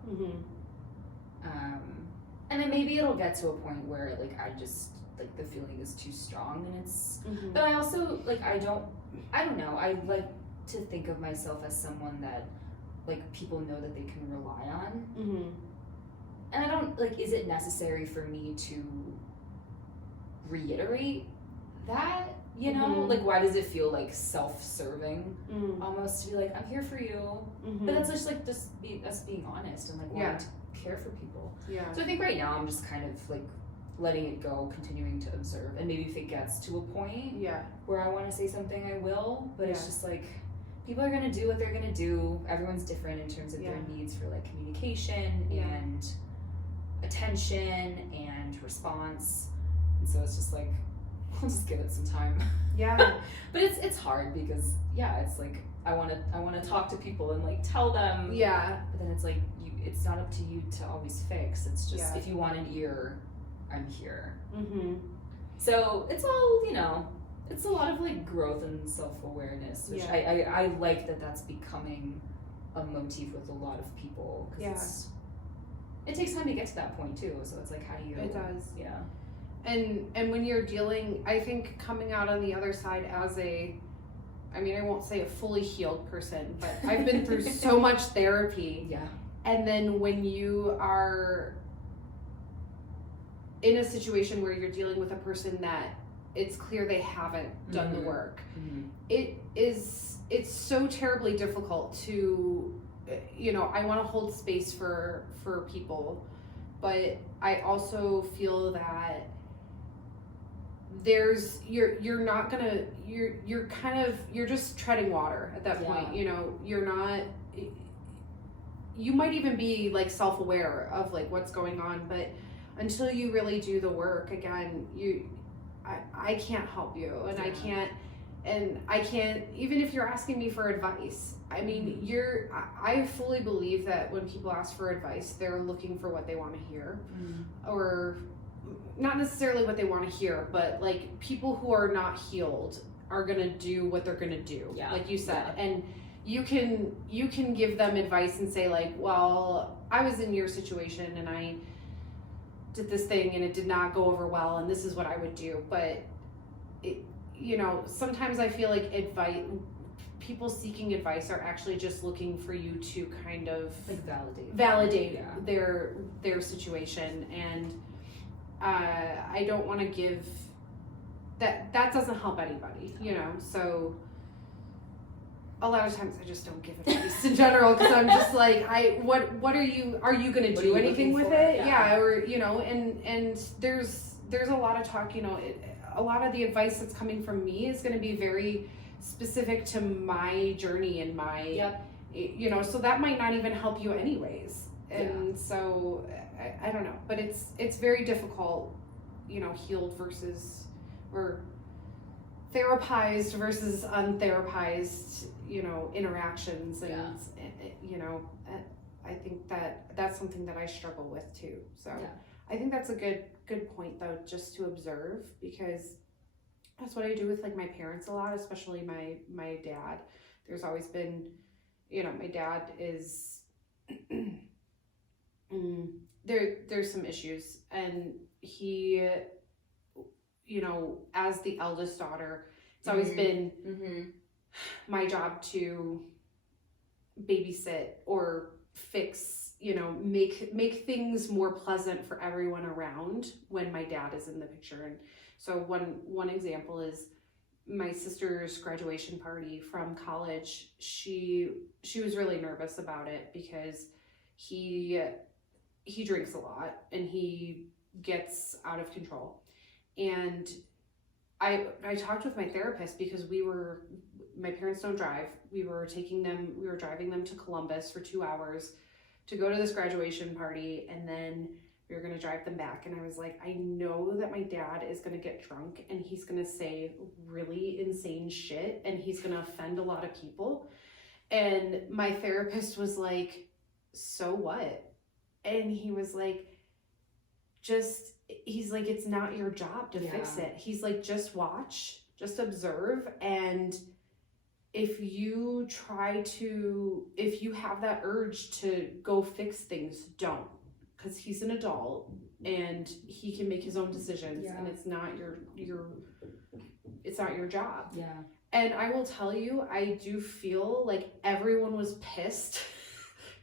And then maybe it'll get to a point where like, I just, like the feeling is too strong, and it's, but I also, like, I don't know, I like to think of myself as someone that like people know that they can rely on. And I don't, like, is it necessary for me to reiterate that, you know? Like, why does it feel, like, self-serving almost to be like, I'm here for you? But that's just, like, us being honest and, like, wanting to care for people. So I think right now I'm just kind of, like, letting it go, continuing to observe. And maybe if it gets to a point where I want to say something, I will. But it's just, like, people are going to do what they're going to do. Everyone's different in terms of their needs for, like, communication and attention and response, and so it's just like, I'll just give it some time. But it's hard because it's like I want to talk to people and like tell them, but then it's like it's not up to you to always fix. It's just if you want an ear, I'm here. So it's all, you know, it's a lot of like growth and self-awareness, which I like that's becoming a motif with a lot of people, because it takes time to get to that point too, so it's like, how do you... It does. And when you're dealing, I think coming out on the other side as I won't say a fully healed person, but I've been through so much therapy. And then when you are in a situation where you're dealing with a person that it's clear they haven't done the work, it's so terribly difficult to... You know, I want to hold space for people, but I also feel that you're just treading water at that point. You know, you might even be like self-aware of like what's going on, but until you really do the work, again, I can't help you, and I can't, even if you're asking me for advice, I mean, I fully believe that when people ask for advice, they're looking for what they want to hear, or not necessarily what they want to hear, but like people who are not healed are going to do what they're going to do, like you said. And you can give them advice and say like, well, I was in your situation and I did this thing and it did not go over well, and this is what I would do. But you know, sometimes I feel like people seeking advice are actually just looking for you to kind of like validate their situation, and I don't want to give that doesn't help anybody, you know. So a lot of times I just don't give advice in general, because I'm just like, what are you going to do anything with it? Or you know, and there's a lot of talk, you know, a lot of the advice that's coming from me is going to be very specific to my journey and my, you know, so that might not even help you anyways. And so I don't know, but it's very difficult, you know, healed versus, or therapized versus untherapized, you know, interactions. And, you know, I think that's something that I struggle with too. So I think that's a good good point though, just to observe, because that's what I do with like my parents a lot, especially my dad. There's always been, you know, my dad is there's some issues, and he, you know, as the eldest daughter, it's always been my job to babysit or fix, you know, make things more pleasant for everyone around when my dad is in the picture. And so one example is my sister's graduation party from college. She was really nervous about it because he drinks a lot and he gets out of control. And I talked with my therapist because my parents don't drive. We were driving them to Columbus for 2 hours to go to this graduation party, and then we were going to drive them back. And I was like, I know that my dad is going to get drunk and he's going to say really insane shit and he's going to offend a lot of people. And my therapist was like, so what? And he was like, he's like, it's not your job to fix it. He's like, just watch, just observe. And if you have that urge to go fix things, don't, because he's an adult and he can make his own decisions, and it's not your job. Yeah. And I will tell you, I do feel like everyone was pissed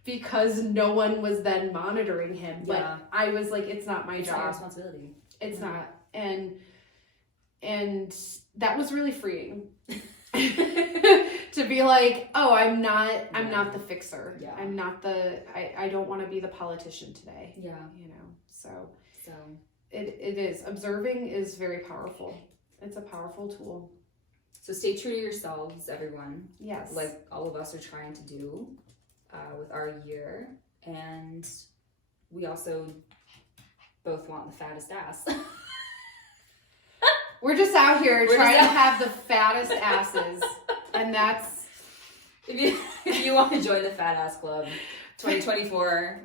because no one was then monitoring him. But I was like, it's not my job. It's not your responsibility. It's not. And that was really freeing. To be like, oh, I'm not the fixer. Yeah. I'm not I don't want to be the politician today. Yeah. You know, so it is. Observing is very powerful. It's a powerful tool. So stay true to yourselves, everyone. Yes. Like all of us are trying to do with our year. And we also both want the fattest ass. We're just out here trying to have the fattest asses. And that's... If you want to join the Fat Ass Club, 2024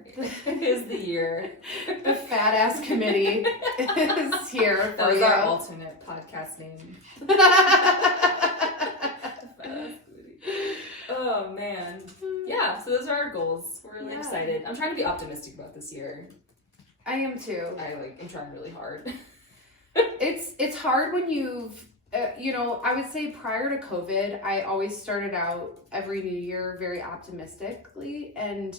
is the year. The Fat Ass Committee is here for you. That was our alternate podcast name. Oh, man. Yeah, so those are our goals. We're really excited. I'm trying to be optimistic about this year. I am too. I'm trying really hard. It's hard when you've... you know, I would say prior to COVID, I always started out every new year very optimistically, and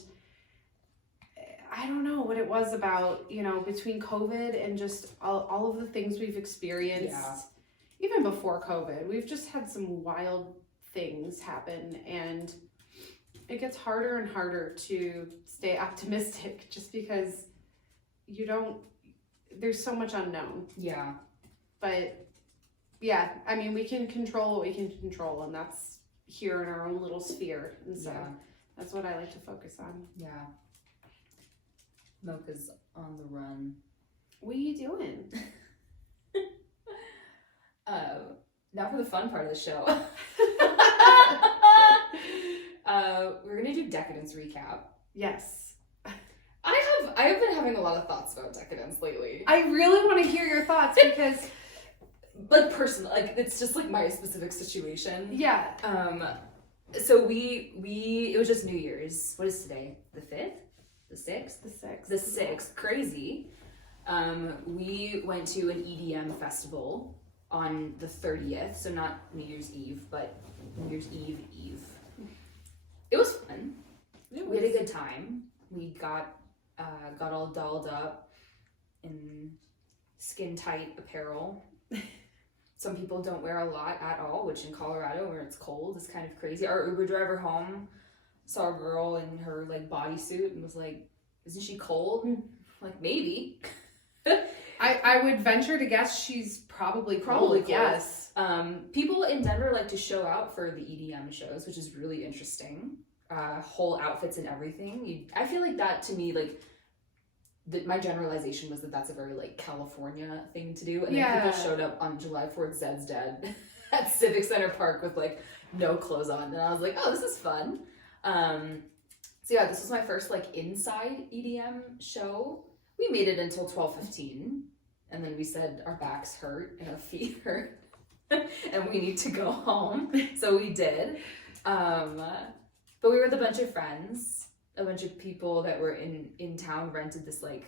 I don't know what it was about, you know, between COVID and just all of the things we've experienced, even before COVID, we've just had some wild things happen, and it gets harder and harder to stay optimistic just because there's so much unknown. Yeah. But yeah, I mean, we can control what we can control, and that's here in our own little sphere. And so that's what I like to focus on. Yeah. Mocha's on the run. What are you doing? Now for the fun part of the show. We're going to do Decadence recap. Yes. I've been having a lot of thoughts about Decadence lately. I really want to hear your thoughts because... like personal, like it's just like my specific situation. Yeah. So it was just New Year's. What is today? The 5th? The 6th? The 6th. Crazy. We went to an EDM festival on the 30th, so not New Year's Eve, but New Year's Eve. It was fun. We had a good time. We got all dolled up in skin tight apparel. Some people don't wear a lot at all, which in Colorado where it's cold is kind of crazy. Our Uber driver home saw a girl in her like bodysuit and was like, isn't she cold? Like, maybe. I would venture to guess she's probably cold. Yes. People in Denver like to show out for the EDM shows, which is really interesting. Whole outfits and everything. I feel like that to me, like, my generalization was that that's a very like California thing to do, and then people showed up on July 4th, Zed's dead, at Civic Center Park with like no clothes on, and I was like, oh, this is fun. So yeah, this was my first like inside EDM show. We made it until 12:15, and then we said our backs hurt and our feet hurt and we need to go home. So we did. But we were with a bunch of friends, a bunch of people that were in town, rented this like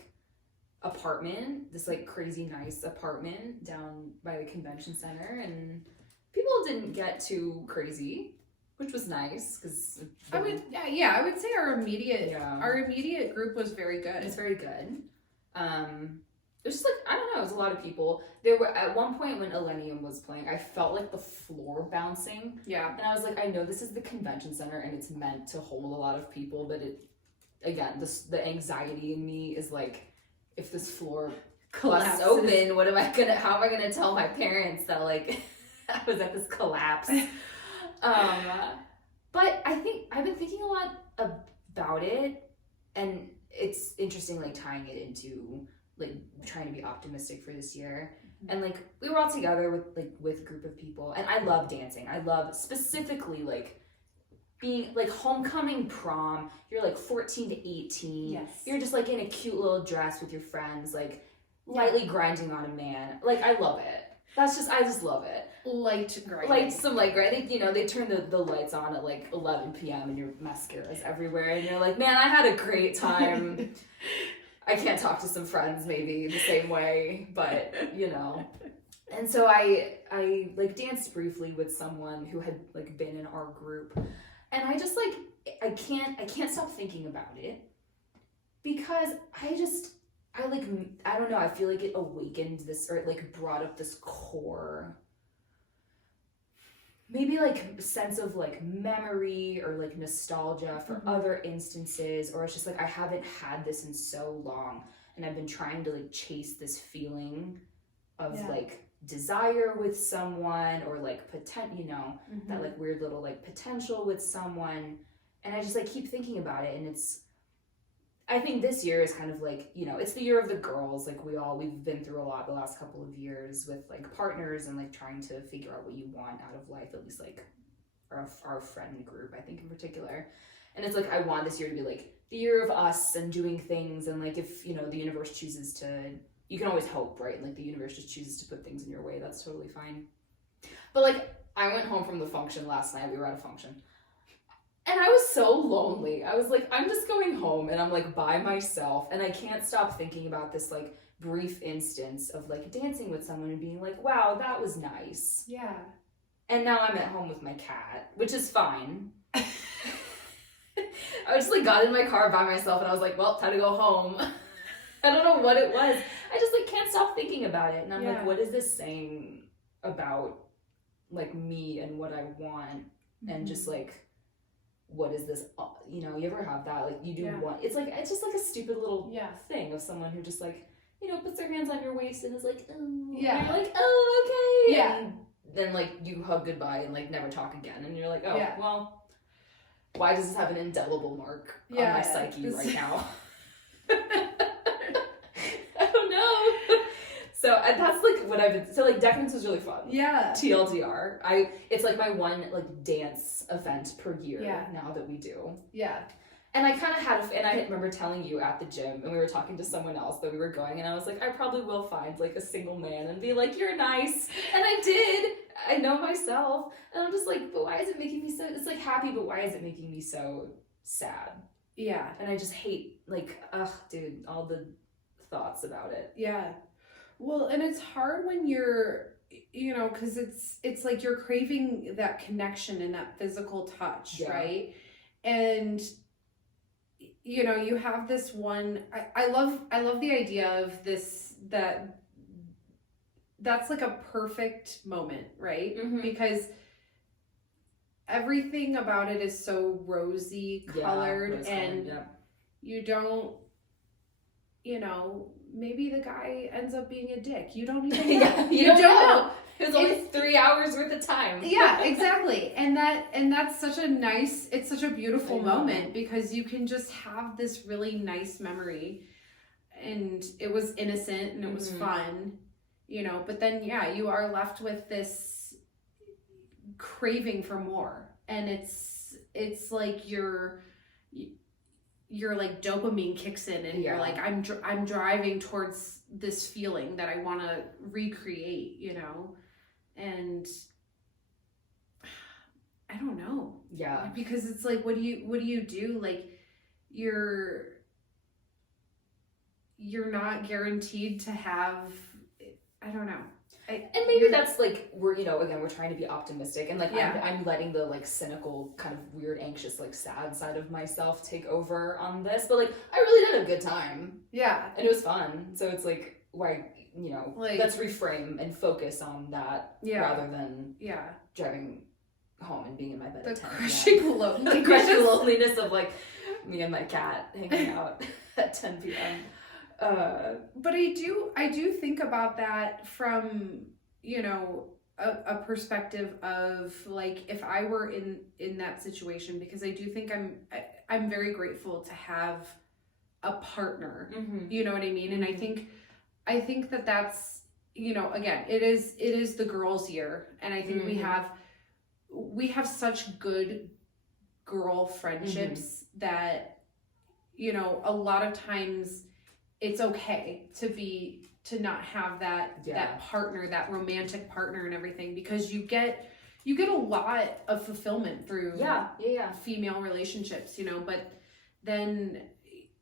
apartment, this like crazy nice apartment down by the convention center, and people didn't get too crazy, which was nice because I would say our immediate group was very good. It's very good. It was just like, I don't know, it was a lot of people. There were, at one point when Elenium was playing, I felt like the floor bouncing. Yeah. And I was like, I know this is the convention center and it's meant to hold a lot of people, but the anxiety in me is like, if this floor busts open, how am I gonna tell my parents that like I was at this collapse? But I think I've been thinking a lot about it, and it's interesting like tying it into like trying to be optimistic for this year. And like we were all together with a group of people, and I love dancing. I love specifically like being like homecoming prom. You're like 14 to 18. Yes. You're just like in a cute little dress with your friends, like lightly grinding on a man. Like I love it. I just love it. Light grinding. Like some light grinding. You know, they turn the lights on at like 11 p.m. and your mascara's everywhere, and you're like, man, I had a great time. I can't talk to some friends maybe the same way, but you know. And so I like danced briefly with someone who had like been in our group, and I just like I can't stop thinking about it, because I don't know, I feel like it awakened this, or it like brought up this core maybe like sense of like memory or like nostalgia for other instances, or it's just like I haven't had this in so long, and I've been trying to like chase this feeling of like desire with someone, or like that like weird little like potential with someone, and I just like keep thinking about it. And I think this year is kind of like, you know, it's the year of the girls. Like we've been through a lot the last couple of years with like partners and like trying to figure out what you want out of life, at least like our friend group, I think in particular. And it's like, I want this year to be like the year of us and doing things. And like, if, you know, the universe chooses to, you can always hope, right? Like the universe just chooses to put things in your way. That's totally fine. But like, I went home from the function last night. We were at a function. And I was so lonely. I was like, I'm just going home and I'm like by myself, and I can't stop thinking about this like brief instance of like dancing with someone and being like, wow, that was nice. Yeah. And now I'm at home with my cat, which is fine. I just like got in my car by myself and I was like, well, time to go home. I don't know what it was. I just like can't stop thinking about it. And I'm like, what is this saying about like me and what I want? And just like, what is this, you know, you ever have that, like you do want, it's just like a stupid little thing of someone who just like, you know, puts their hands on your waist and is like, oh, and you're like, oh, okay, and then like you hug goodbye and like never talk again, and you're like, oh, well, why does this have an indelible mark on my psyche right now? I don't know. So that's like what I've been, so like Decadence was really fun. Yeah. TLDR. It's like my one like dance event per year now that we do. Yeah. And I kind of and I remember telling you at the gym, and we were talking to someone else that we were going, and I was like, I probably will find like a single man and be like, you're nice. And I did. I know myself. And I'm just like, but why is it making me so, it's like happy, but why is it making me so sad? Yeah. And I just hate like, ugh, dude, all the thoughts about it. Yeah. Well, and it's hard when you're, you know, because it's like you're craving that connection and that physical touch, right? And, you know, you have this one, I love the idea of this, that's like a perfect moment, right? Because everything about it is so rosy colored, and you don't, you know, maybe the guy ends up being a dick. You don't even know. You don't know. It was only 3 hours worth of time. Yeah, exactly. And that's such a nice, it's such a beautiful moment, because you can just have this really nice memory, and it was innocent and it was fun, you know, but then you are left with this craving for more. And it's like your like dopamine kicks in and you're like, I'm driving towards this feeling that I want to recreate, you know? And I don't know. Yeah. Because it's like, what do you do? Like, you're not guaranteed to have, I don't know. And maybe that's like, we're, you know, again, we're trying to be optimistic, and like I'm letting the like cynical, kind of weird, anxious, like sad side of myself take over on this, but like I really did a good time. Yeah. And it was fun. So it's like, why, you know, like, let's reframe and focus on that rather than driving home and being in my bed at 10 crushing loneliness. The crushing loneliness of like me and my cat hanging out at 10 p.m. But I do think about that from, you know, a perspective of like, if I were in that situation, because I do think I'm very grateful to have a partner, you know what I mean? And I think that that's, you know, again, it is the girls' year, and I think we have such good girl friendships that, you know, a lot of times it's okay to not have that partner, that romantic partner and everything, because you get a lot of fulfillment through female relationships, you know. But then,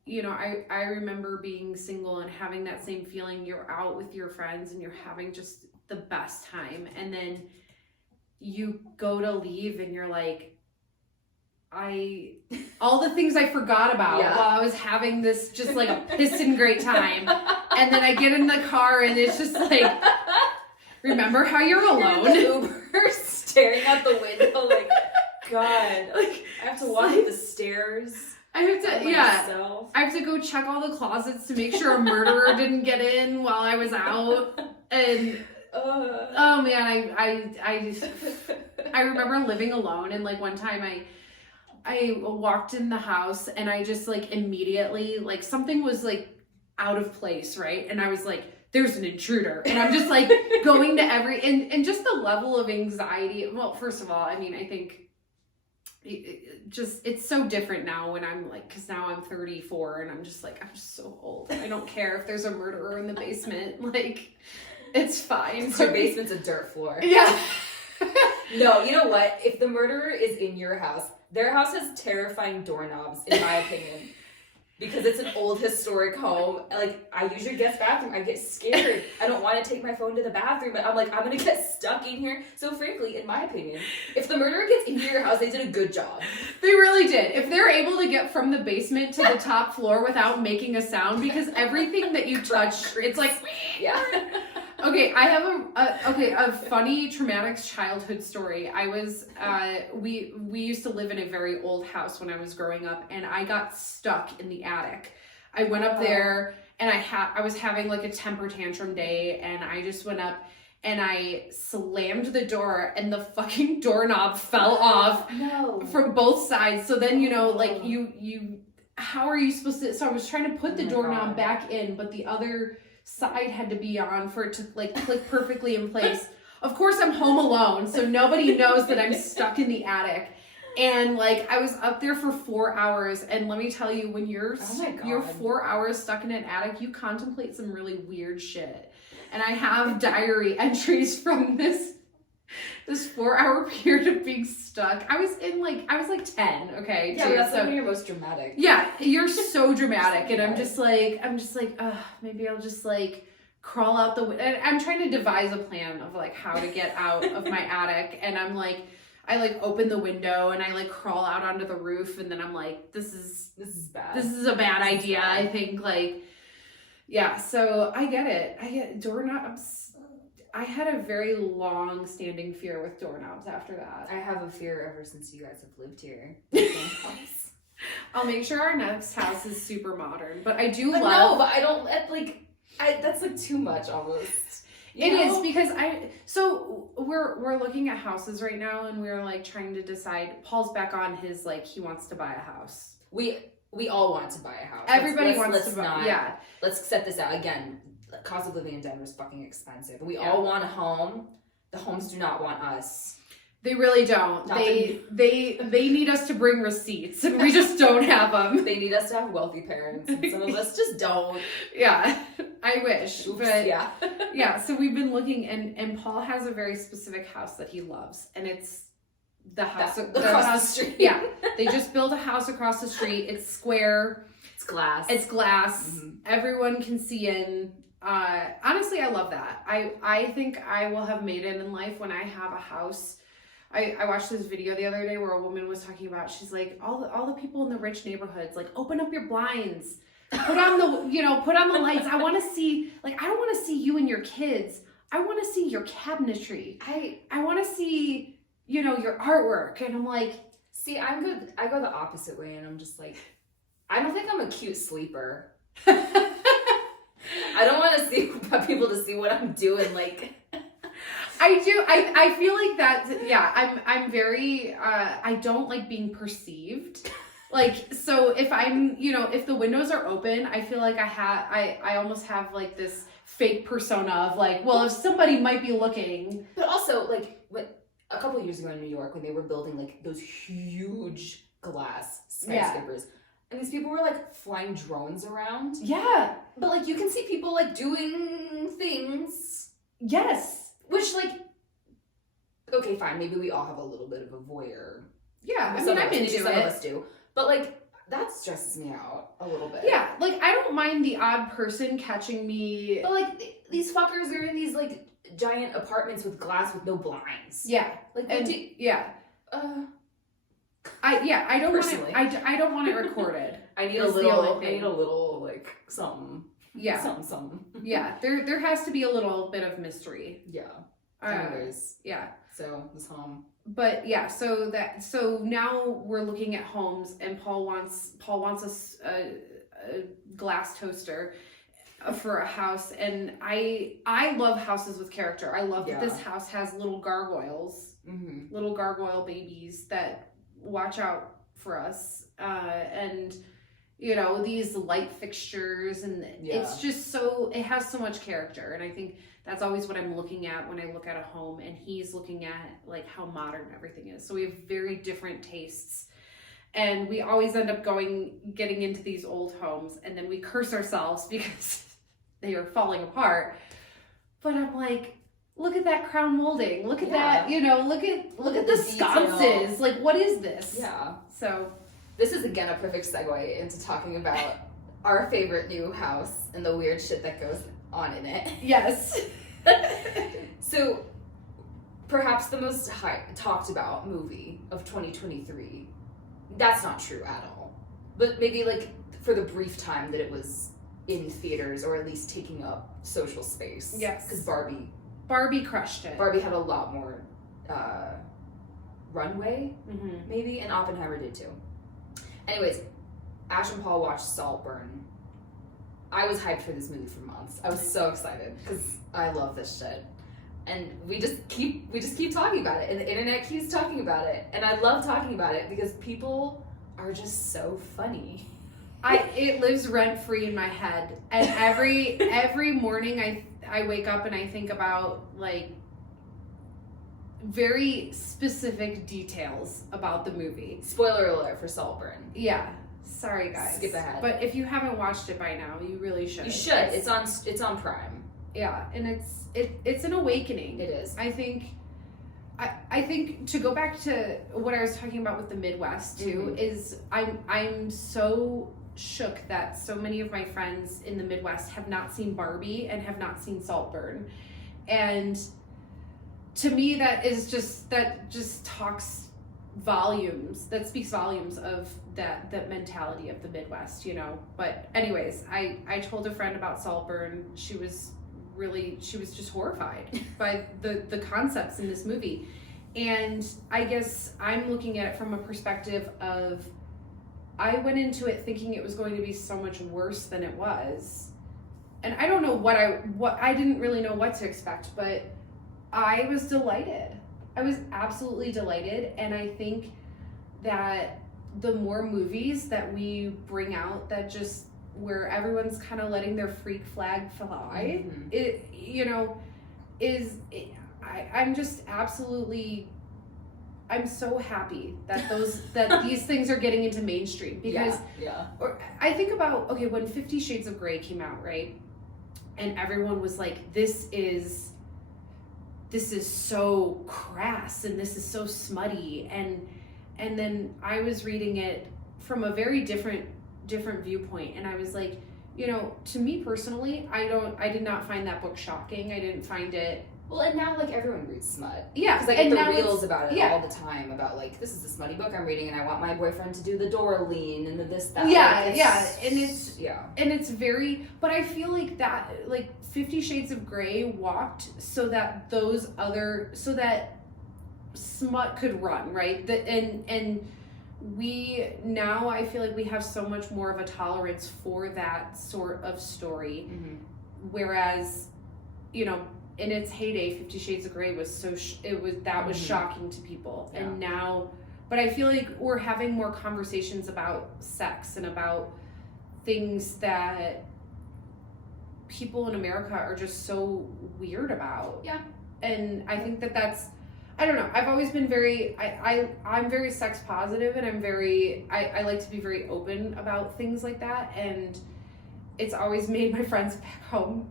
you know, I remember being single and having that same feeling. You're out with your friends and you're having just the best time, and then you go to leave and you're like, all the things I forgot about while I was having this just like a piston great time, and then I get in the car and it's just like, remember how you're alone? You're in the Uber staring out the window like, God, like I have to walk up the stairs. I have to I have to go check all the closets to make sure a murderer didn't get in while I was out. And oh man, I remember living alone, and like one time I walked in the house and I just like immediately, like something was like out of place, right? And I was like, there's an intruder. And I'm just like going to and just the level of anxiety. Well, first of all, I mean, I think it's so different now when I'm like, because now I'm 34 and I'm just like, I'm just so old. I don't care if there's a murderer in the basement. Like, it's fine. Your basement's a dirt floor. Yeah. No, you know what? If the murderer is in your house, their house has terrifying doorknobs, in my opinion. Because it's an old historic home. Like, I use your guest bathroom. I get scared. I don't want to take my phone to the bathroom, but I'm like, I'm going to get stuck in here. So frankly, in my opinion, if the murderer gets into your house, they did a good job. They really did. If they're able to get from the basement to the top floor without making a sound, because everything that you touch, it's like, Okay, I have a funny traumatic childhood story. I was we used to live in a very old house when I was growing up, and I got stuck in the attic. I went up there and I was having like a temper tantrum day, and I just went up and I slammed the door, and the fucking doorknob fell off from both sides. So then, you know, like you how are you supposed to, so I was trying to put the doorknob back in, but the other side had to be on for it to like click perfectly in place. Of course, I'm home alone, so nobody knows that I'm stuck in the attic. And like, I was up there for 4 hours, and let me tell you, when you're 4 hours stuck in an attic, you contemplate some really weird shit. And I have diary entries from this 4 hour period of being stuck. I was like 10, okay? Yeah, but that's when you're most dramatic. Yeah, you're so dramatic, and I'm just like, maybe I'll just like crawl out the window. And I'm trying to devise a plan of like how to get out of my attic, and I'm like, I like open the window and I like crawl out onto the roof, and then I'm like, this is bad. This is a bad idea. I think like, yeah. So I get it. I get doorknobs. I had a very long-standing fear with doorknobs after that. I have a fear ever since you guys have lived here. I'll make sure our next house is super modern, but I do love. No, but I don't like. That's like too much almost. It is, because so we're looking at houses right now, and we're like trying to decide. Paul's back on his like, he wants to buy a house. We all want to buy a house. Everybody wants to buy. Yeah. Let's set this out again. The cost of living in Denver is fucking expensive. We all want a home. The homes do not want us. They really don't. Not They need us to bring receipts, and we just don't have them. They need us to have wealthy parents, and some of us just don't. Yeah, I wish. Oops, but yeah. yeah, so we've been looking, and Paul has a very specific house that he loves, and it's the house across the street. Yeah, they just built a house across the street. It's square. It's glass. It's glass. Everyone can see in. Honestly, I love that. I think I will have made it in life when I have a house. I watched this video the other day where a woman was talking about, she's like, all the people in the rich neighborhoods, like, open up your blinds, put on the lights. I want to see, like, I don't want to see you and your kids. I want to see your cabinetry. I want to see, your artwork. And I'm like, see, I'm good. I go the opposite way, and I'm just like, I don't think I'm a cute sleeper. I don't want to see people to see what I'm doing, like. I do. I feel like that. Yeah, I'm very. I don't like being perceived. Like, so if I'm, if the windows are open, I feel like I almost have like this fake persona of like, well, if somebody might be looking. But also, like, a couple of years ago in New York, when they were building like those huge glass skyscrapers, and these people were like flying drones around. Yeah, but like you can see people like doing things. Yes. Which, like, okay, fine, maybe we all have a little bit of a voyeur. Yeah, I'm into it. Some of us do. But, like, that stresses me out a little bit. Yeah, like, I don't mind the odd person catching me. But, like, these fuckers are in these, like, giant apartments with glass with no blinds. Yeah. Like, yeah. I don't personally. I don't want it recorded. I need a little, like, something. Yeah. Something. Yeah. There has to be a little bit of mystery. Yeah. Anyways. Yeah. So this home. But yeah, so now we're looking at homes, and Paul wants a glass toaster for a house, and I love houses with character. I love that this house has little gargoyles, little gargoyle babies that watch out for us, and these light fixtures, and it's just it has so much character. And I think that's always what I'm looking at when I look at a home, and he's looking at like how modern everything is. So we have very different tastes, and we always end up getting into these old homes, and then we curse ourselves because they are falling apart. But I'm like, look at that crown molding. Look at that, look at the sconces. Like, what is this? Yeah. So this is, again, a perfect segue into talking about our favorite new house and the weird shit that goes on in it. Yes. So, perhaps the most talked about movie of 2023. That's not true at all. But maybe, like, for the brief time that it was in theaters, or at least taking up social space. Yes. Because Barbie crushed it. Barbie had a lot more runway, maybe, and Oppenheimer did too. Anyways, Ash and Paul watched Saltburn. I was hyped for this movie for months. I was so excited because I love this shit, and we just keep talking about it, and the internet keeps talking about it, and I love talking about it because people are just so funny. It lives rent free in my head, and every morning I wake up and I think about like very specific details about the movie. Spoiler alert for Saltburn. Yeah. Sorry guys. Skip ahead. But if you haven't watched it by now, you really should. You should. It's on Prime. Yeah, and it's an awakening. It is. I think to go back to what I was talking about with the Midwest too, is I'm so shook that so many of my friends in the Midwest have not seen Barbie and have not seen Saltburn. And to me that just talks volumes, that speaks volumes of that mentality of the Midwest, But anyways, I told a friend about Saltburn. She was just horrified by the concepts in this movie. And I guess I'm looking at it from a perspective of, I went into it thinking it was going to be so much worse than it was. And I don't know I didn't really know what to expect, but I was delighted. I was absolutely delighted. And I think that the more movies that we bring out that just, where everyone's kind of letting their freak flag fly, I'm just absolutely I'm so happy that these things are getting into mainstream, because or I think about, okay, when 50 Shades of Grey came out, right? And everyone was like, this is so crass and this is so smutty, and then I was reading it from a very different viewpoint, and I was like, you know, to me personally, I did not find that book shocking. I didn't find it. Well, and now, like, everyone reads smut. Yeah. Because I get the reels about it all the time, about, like, this is the smutty book I'm reading, and I want my boyfriend to do the door lean, and the this, that. Yeah, like, yeah. And it's very, but I feel like that, like, 50 Shades of Grey walked so that so that smut could run, right? And we, now I feel like we have so much more of a tolerance for that sort of story. Mm-hmm. Whereas, you know, in its heyday, 50 Shades of Grey was was mm-hmm. shocking to people. Yeah. And now, but I feel like we're having more conversations about sex and about things that people in America are just so weird about. Yeah. And I think that's, I don't know, I've always been very, I'm very sex positive, and I like to be very open about things like that, and it's always made my friends back home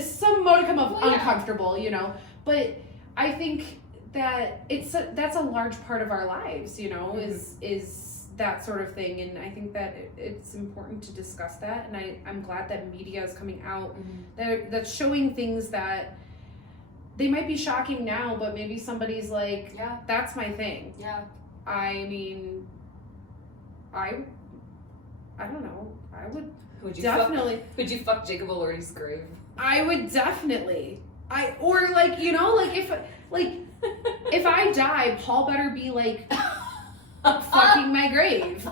some modicum of uncomfortable, you know, but I think that that's a large part of our lives, you know, mm-hmm. is that sort of thing, and I think that it's important to discuss that, and I'm glad that media is coming out mm-hmm. that's showing things that they might be shocking now, but maybe somebody's like, yeah, that's my thing. Yeah. I mean, I don't know. Would you fuck Jacob Elordi's grave? I would definitely. Or like, you know, like if I die, Paul better be like fucking my grave.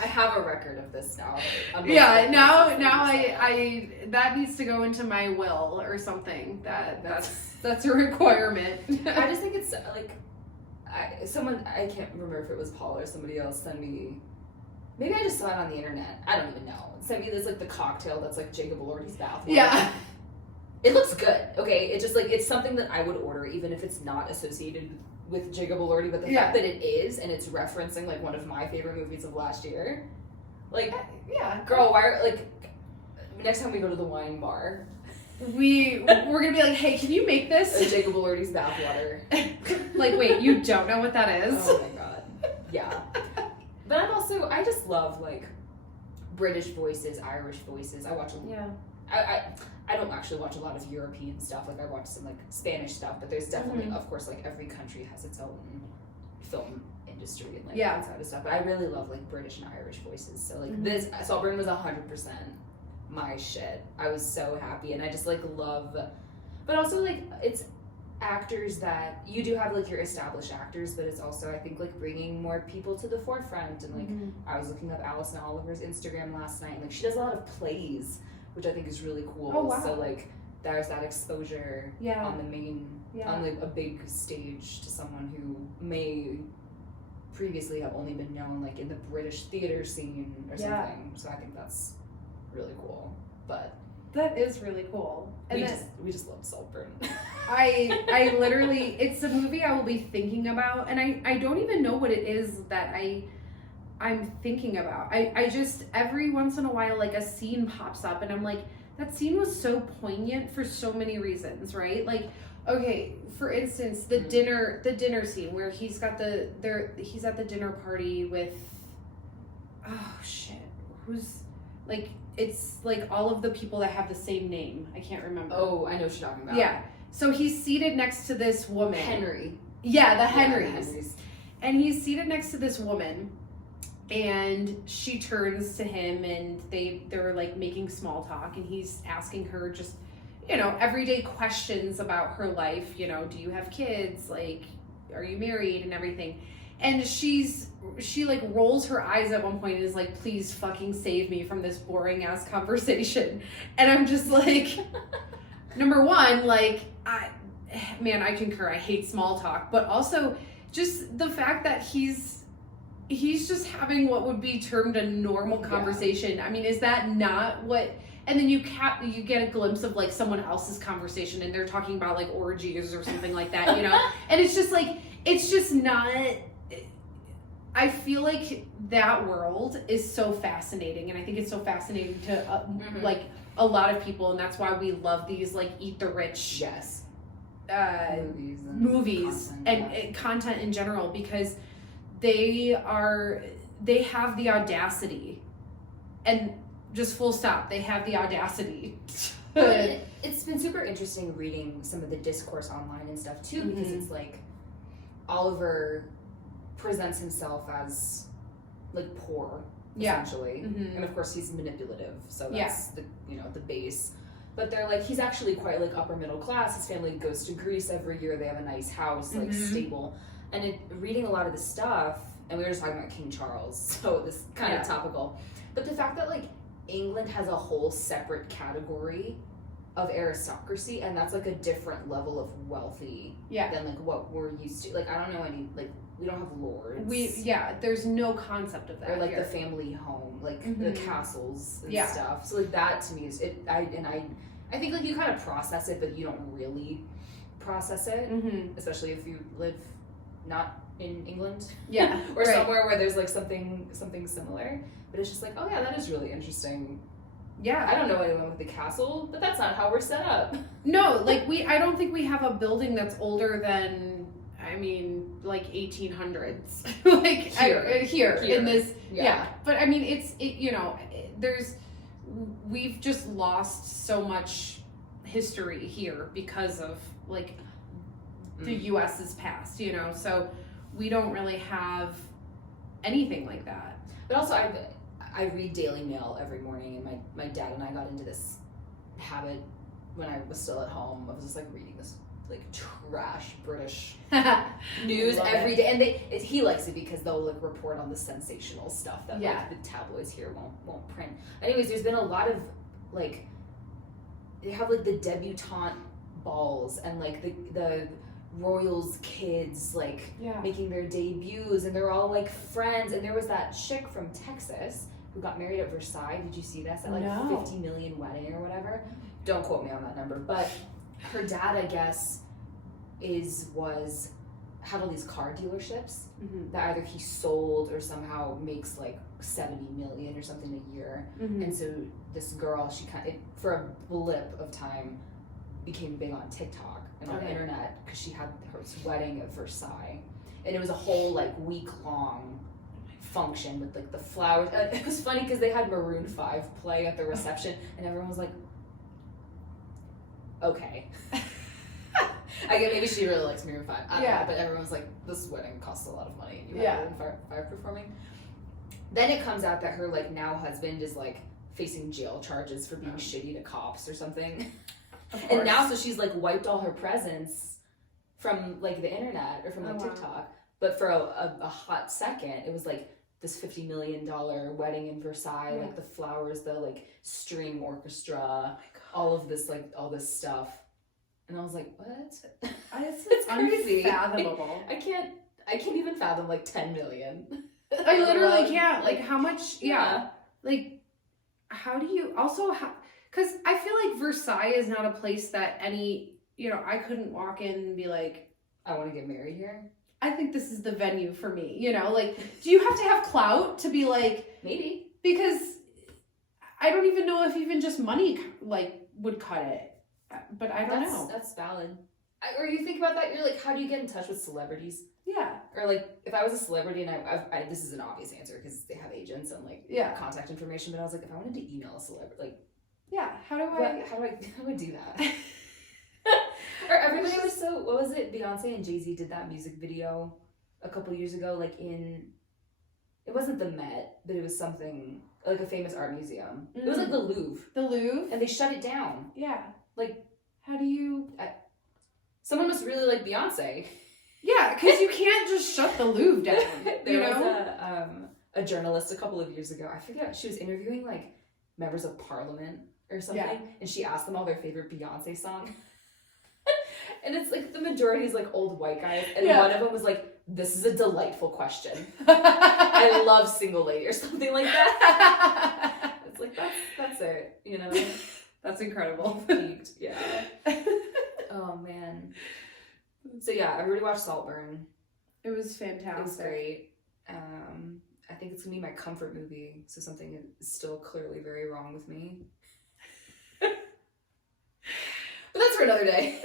I have a record of this now. Yeah, now I that needs to go into my will or something. That's a requirement. I just think it's like I can't remember if it was Paul or somebody else sent me. Maybe I just saw it on the internet. I don't even know. Sent me this like the cocktail that's like Jacob Elordi's bathwater. Yeah. It looks good. Okay, it's just like it's something that I would order even if it's not associated with Jacob Elordi, but the fact that it is, and it's referencing like one of my favorite movies of last year, like girl, why are, like next time we go to the wine bar, we're gonna be like, hey, can you make this Jacob Elordi's bathwater? Like, wait, you don't know what that is? Oh my god, yeah. But I just love like British voices, Irish voices. I watch I don't actually watch a lot of European stuff. Like I watch some like Spanish stuff, but there's definitely, mm-hmm. of course, like every country has its own film industry and like that side of stuff. But I really love like British and Irish voices. So like mm-hmm. this Saltburn was 100% my shit. I was so happy, and I just like love, but also like it's actors that you do have like your established actors, but it's also I think like bringing more people to the forefront. And like mm-hmm. I was looking up Alison Oliver's Instagram last night, and like she does a lot of plays, which I think is really cool. Oh, wow. So like there's that exposure on the main on like a big stage to someone who may previously have only been known like in the British theater scene or something. So I think that's really cool. But that is really cool. And we just love Saltburn. I literally, it's a movie I will be thinking about, and I don't even know what it is that I'm thinking about. I just, every once in a while, like a scene pops up and I'm like, that scene was so poignant for so many reasons, right? Like, okay, for instance, the dinner scene where he's at the dinner party with, oh shit, who's like, it's like all of the people that have the same name. I can't remember. Oh, I know what you're talking about. Yeah. So he's seated next to this woman. Henry. Yeah, the Henrys. And he's seated next to this woman, and she turns to him, and they're like making small talk, and he's asking her just, you know, everyday questions about her life. You know, do you have kids? Like, are you married and everything? And she like rolls her eyes at one point and is like, please fucking save me from this boring ass conversation. And I'm just like, number one, like, I concur. I hate small talk, but also just the fact that he's just having what would be termed a normal conversation. I mean, is that not what, and then you get a glimpse of like someone else's conversation and they're talking about like orgies or something like that, you know. And it's just like, it's just not, I feel like that world is so fascinating, and I think it's so fascinating to like a lot of people, and that's why we love these like eat the rich movies and content in general, because they have the audacity, and just full stop, they have the audacity. Well, it's been super interesting reading some of the discourse online and stuff too, because it's like Oliver presents himself as like poor, essentially, and of course he's manipulative, so that's the the base. But they're like, he's actually quite like upper middle class. His family goes to Greece every year. They have a nice house, like stable. And reading a lot of the stuff, and we were just talking about King Charles, so this kind of topical. But the fact that like England has a whole separate category of aristocracy, and that's like a different level of wealthy than like what we're used to. Like I don't know any, like we don't have lords. There's no concept of that. Or like here. the family home, like the castles and stuff. So like that to me is it. I think like you kind of process it, but you don't really process it, especially if you live not in England, or somewhere where there's like something similar. But it's just like, oh yeah, that is really interesting. I don't know anyone with the castle, but that's not how we're set up. No, like I don't think we have a building that's older than, I mean, like 1800s. Like here in this, But I mean, we've just lost so much history here because of like the U.S.'s past, so we don't really have anything like that. But also, I read Daily Mail every morning, and my dad and I got into this habit when I was still at home. I was just like reading this like trash British news every day, and he likes it because they'll like report on the sensational stuff that like the tabloids here won't print. Anyways, there's been a lot of like, they have like the debutante balls and like the royals kids like making their debuts, and they're all like friends. And there was that chick from Texas who got married at Versailles. Did you see this? At like 50 million wedding or whatever. Don't quote me on that number, but her dad, I guess, had all these car dealerships that either he sold or somehow makes like 70 million or something a year. And so this girl, she for a blip of time became big on TikTok and on the internet because she had her wedding at Versailles, and it was a whole like week-long function with like the flowers. It was funny because they had Maroon 5 play at the reception, and everyone was like, okay. I get maybe she really likes Maroon 5. I don't know, but everyone's like, this wedding costs a lot of money, and you have Maroon 5 performing. Then it comes out that her like now husband is like facing jail charges for being shitty to cops or something. And now, so she's like wiped all her presence from like the internet or from like TikTok. But for a hot second, it was like this $50 million wedding in Versailles, like the flowers, the like string orchestra, all of this, like all this stuff. And I was like, what? It's crazy. Unfathomable. I can't even fathom like 10 million. I literally can't. Like how much, like how do you also, because I feel like Versailles is not a place that I couldn't walk in and be like, I want to get married here. I think this is the venue for me, like, do you have to have clout to be like, maybe, because I don't even know if even just money like would cut it, but I don't know. That's valid. Or you think about that, you're like, how do you get in touch with celebrities? Yeah. Or like, if I was a celebrity and I this is an obvious answer because they have agents and like contact information, but I was like, if I wanted to email a celebrity, like, how do I do that? Or everybody was so, what was it? Beyonce and Jay-Z did that music video a couple years ago, like it wasn't the Met, but it was something like a famous art museum. It was like the Louvre. The Louvre? And they shut it down. Yeah. Like, how do you? Someone must really like Beyonce. Yeah, because you can't just shut the Louvre down. There was a journalist a couple of years ago. I forget. She was interviewing like members of Parliament or something, and she asked them all their favorite Beyonce song. And it's like the majority is like old white guys, and one of them was like, "This is a delightful question. I love Single Lady," or something like that. It's like that's it, you know. That's incredible. Peaked, yeah. Oh man. So yeah, everybody watched Saltburn. It was fantastic. It was great. I think it's gonna be my comfort movie. So something is still clearly very wrong with me. But that's for another day.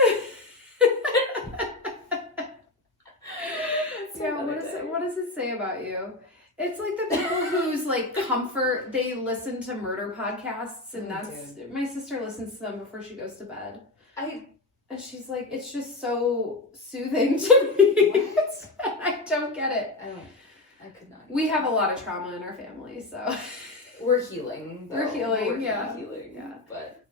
Yeah, what does it say about you? It's like the people whose like comfort, they listen to murder podcasts, and my sister listens to them before she goes to bed. And she's like, it's just so soothing to me. What? I don't get it. I could not. We have a lot of trauma in our family, so we're healing. We're healing, Healing, yeah. But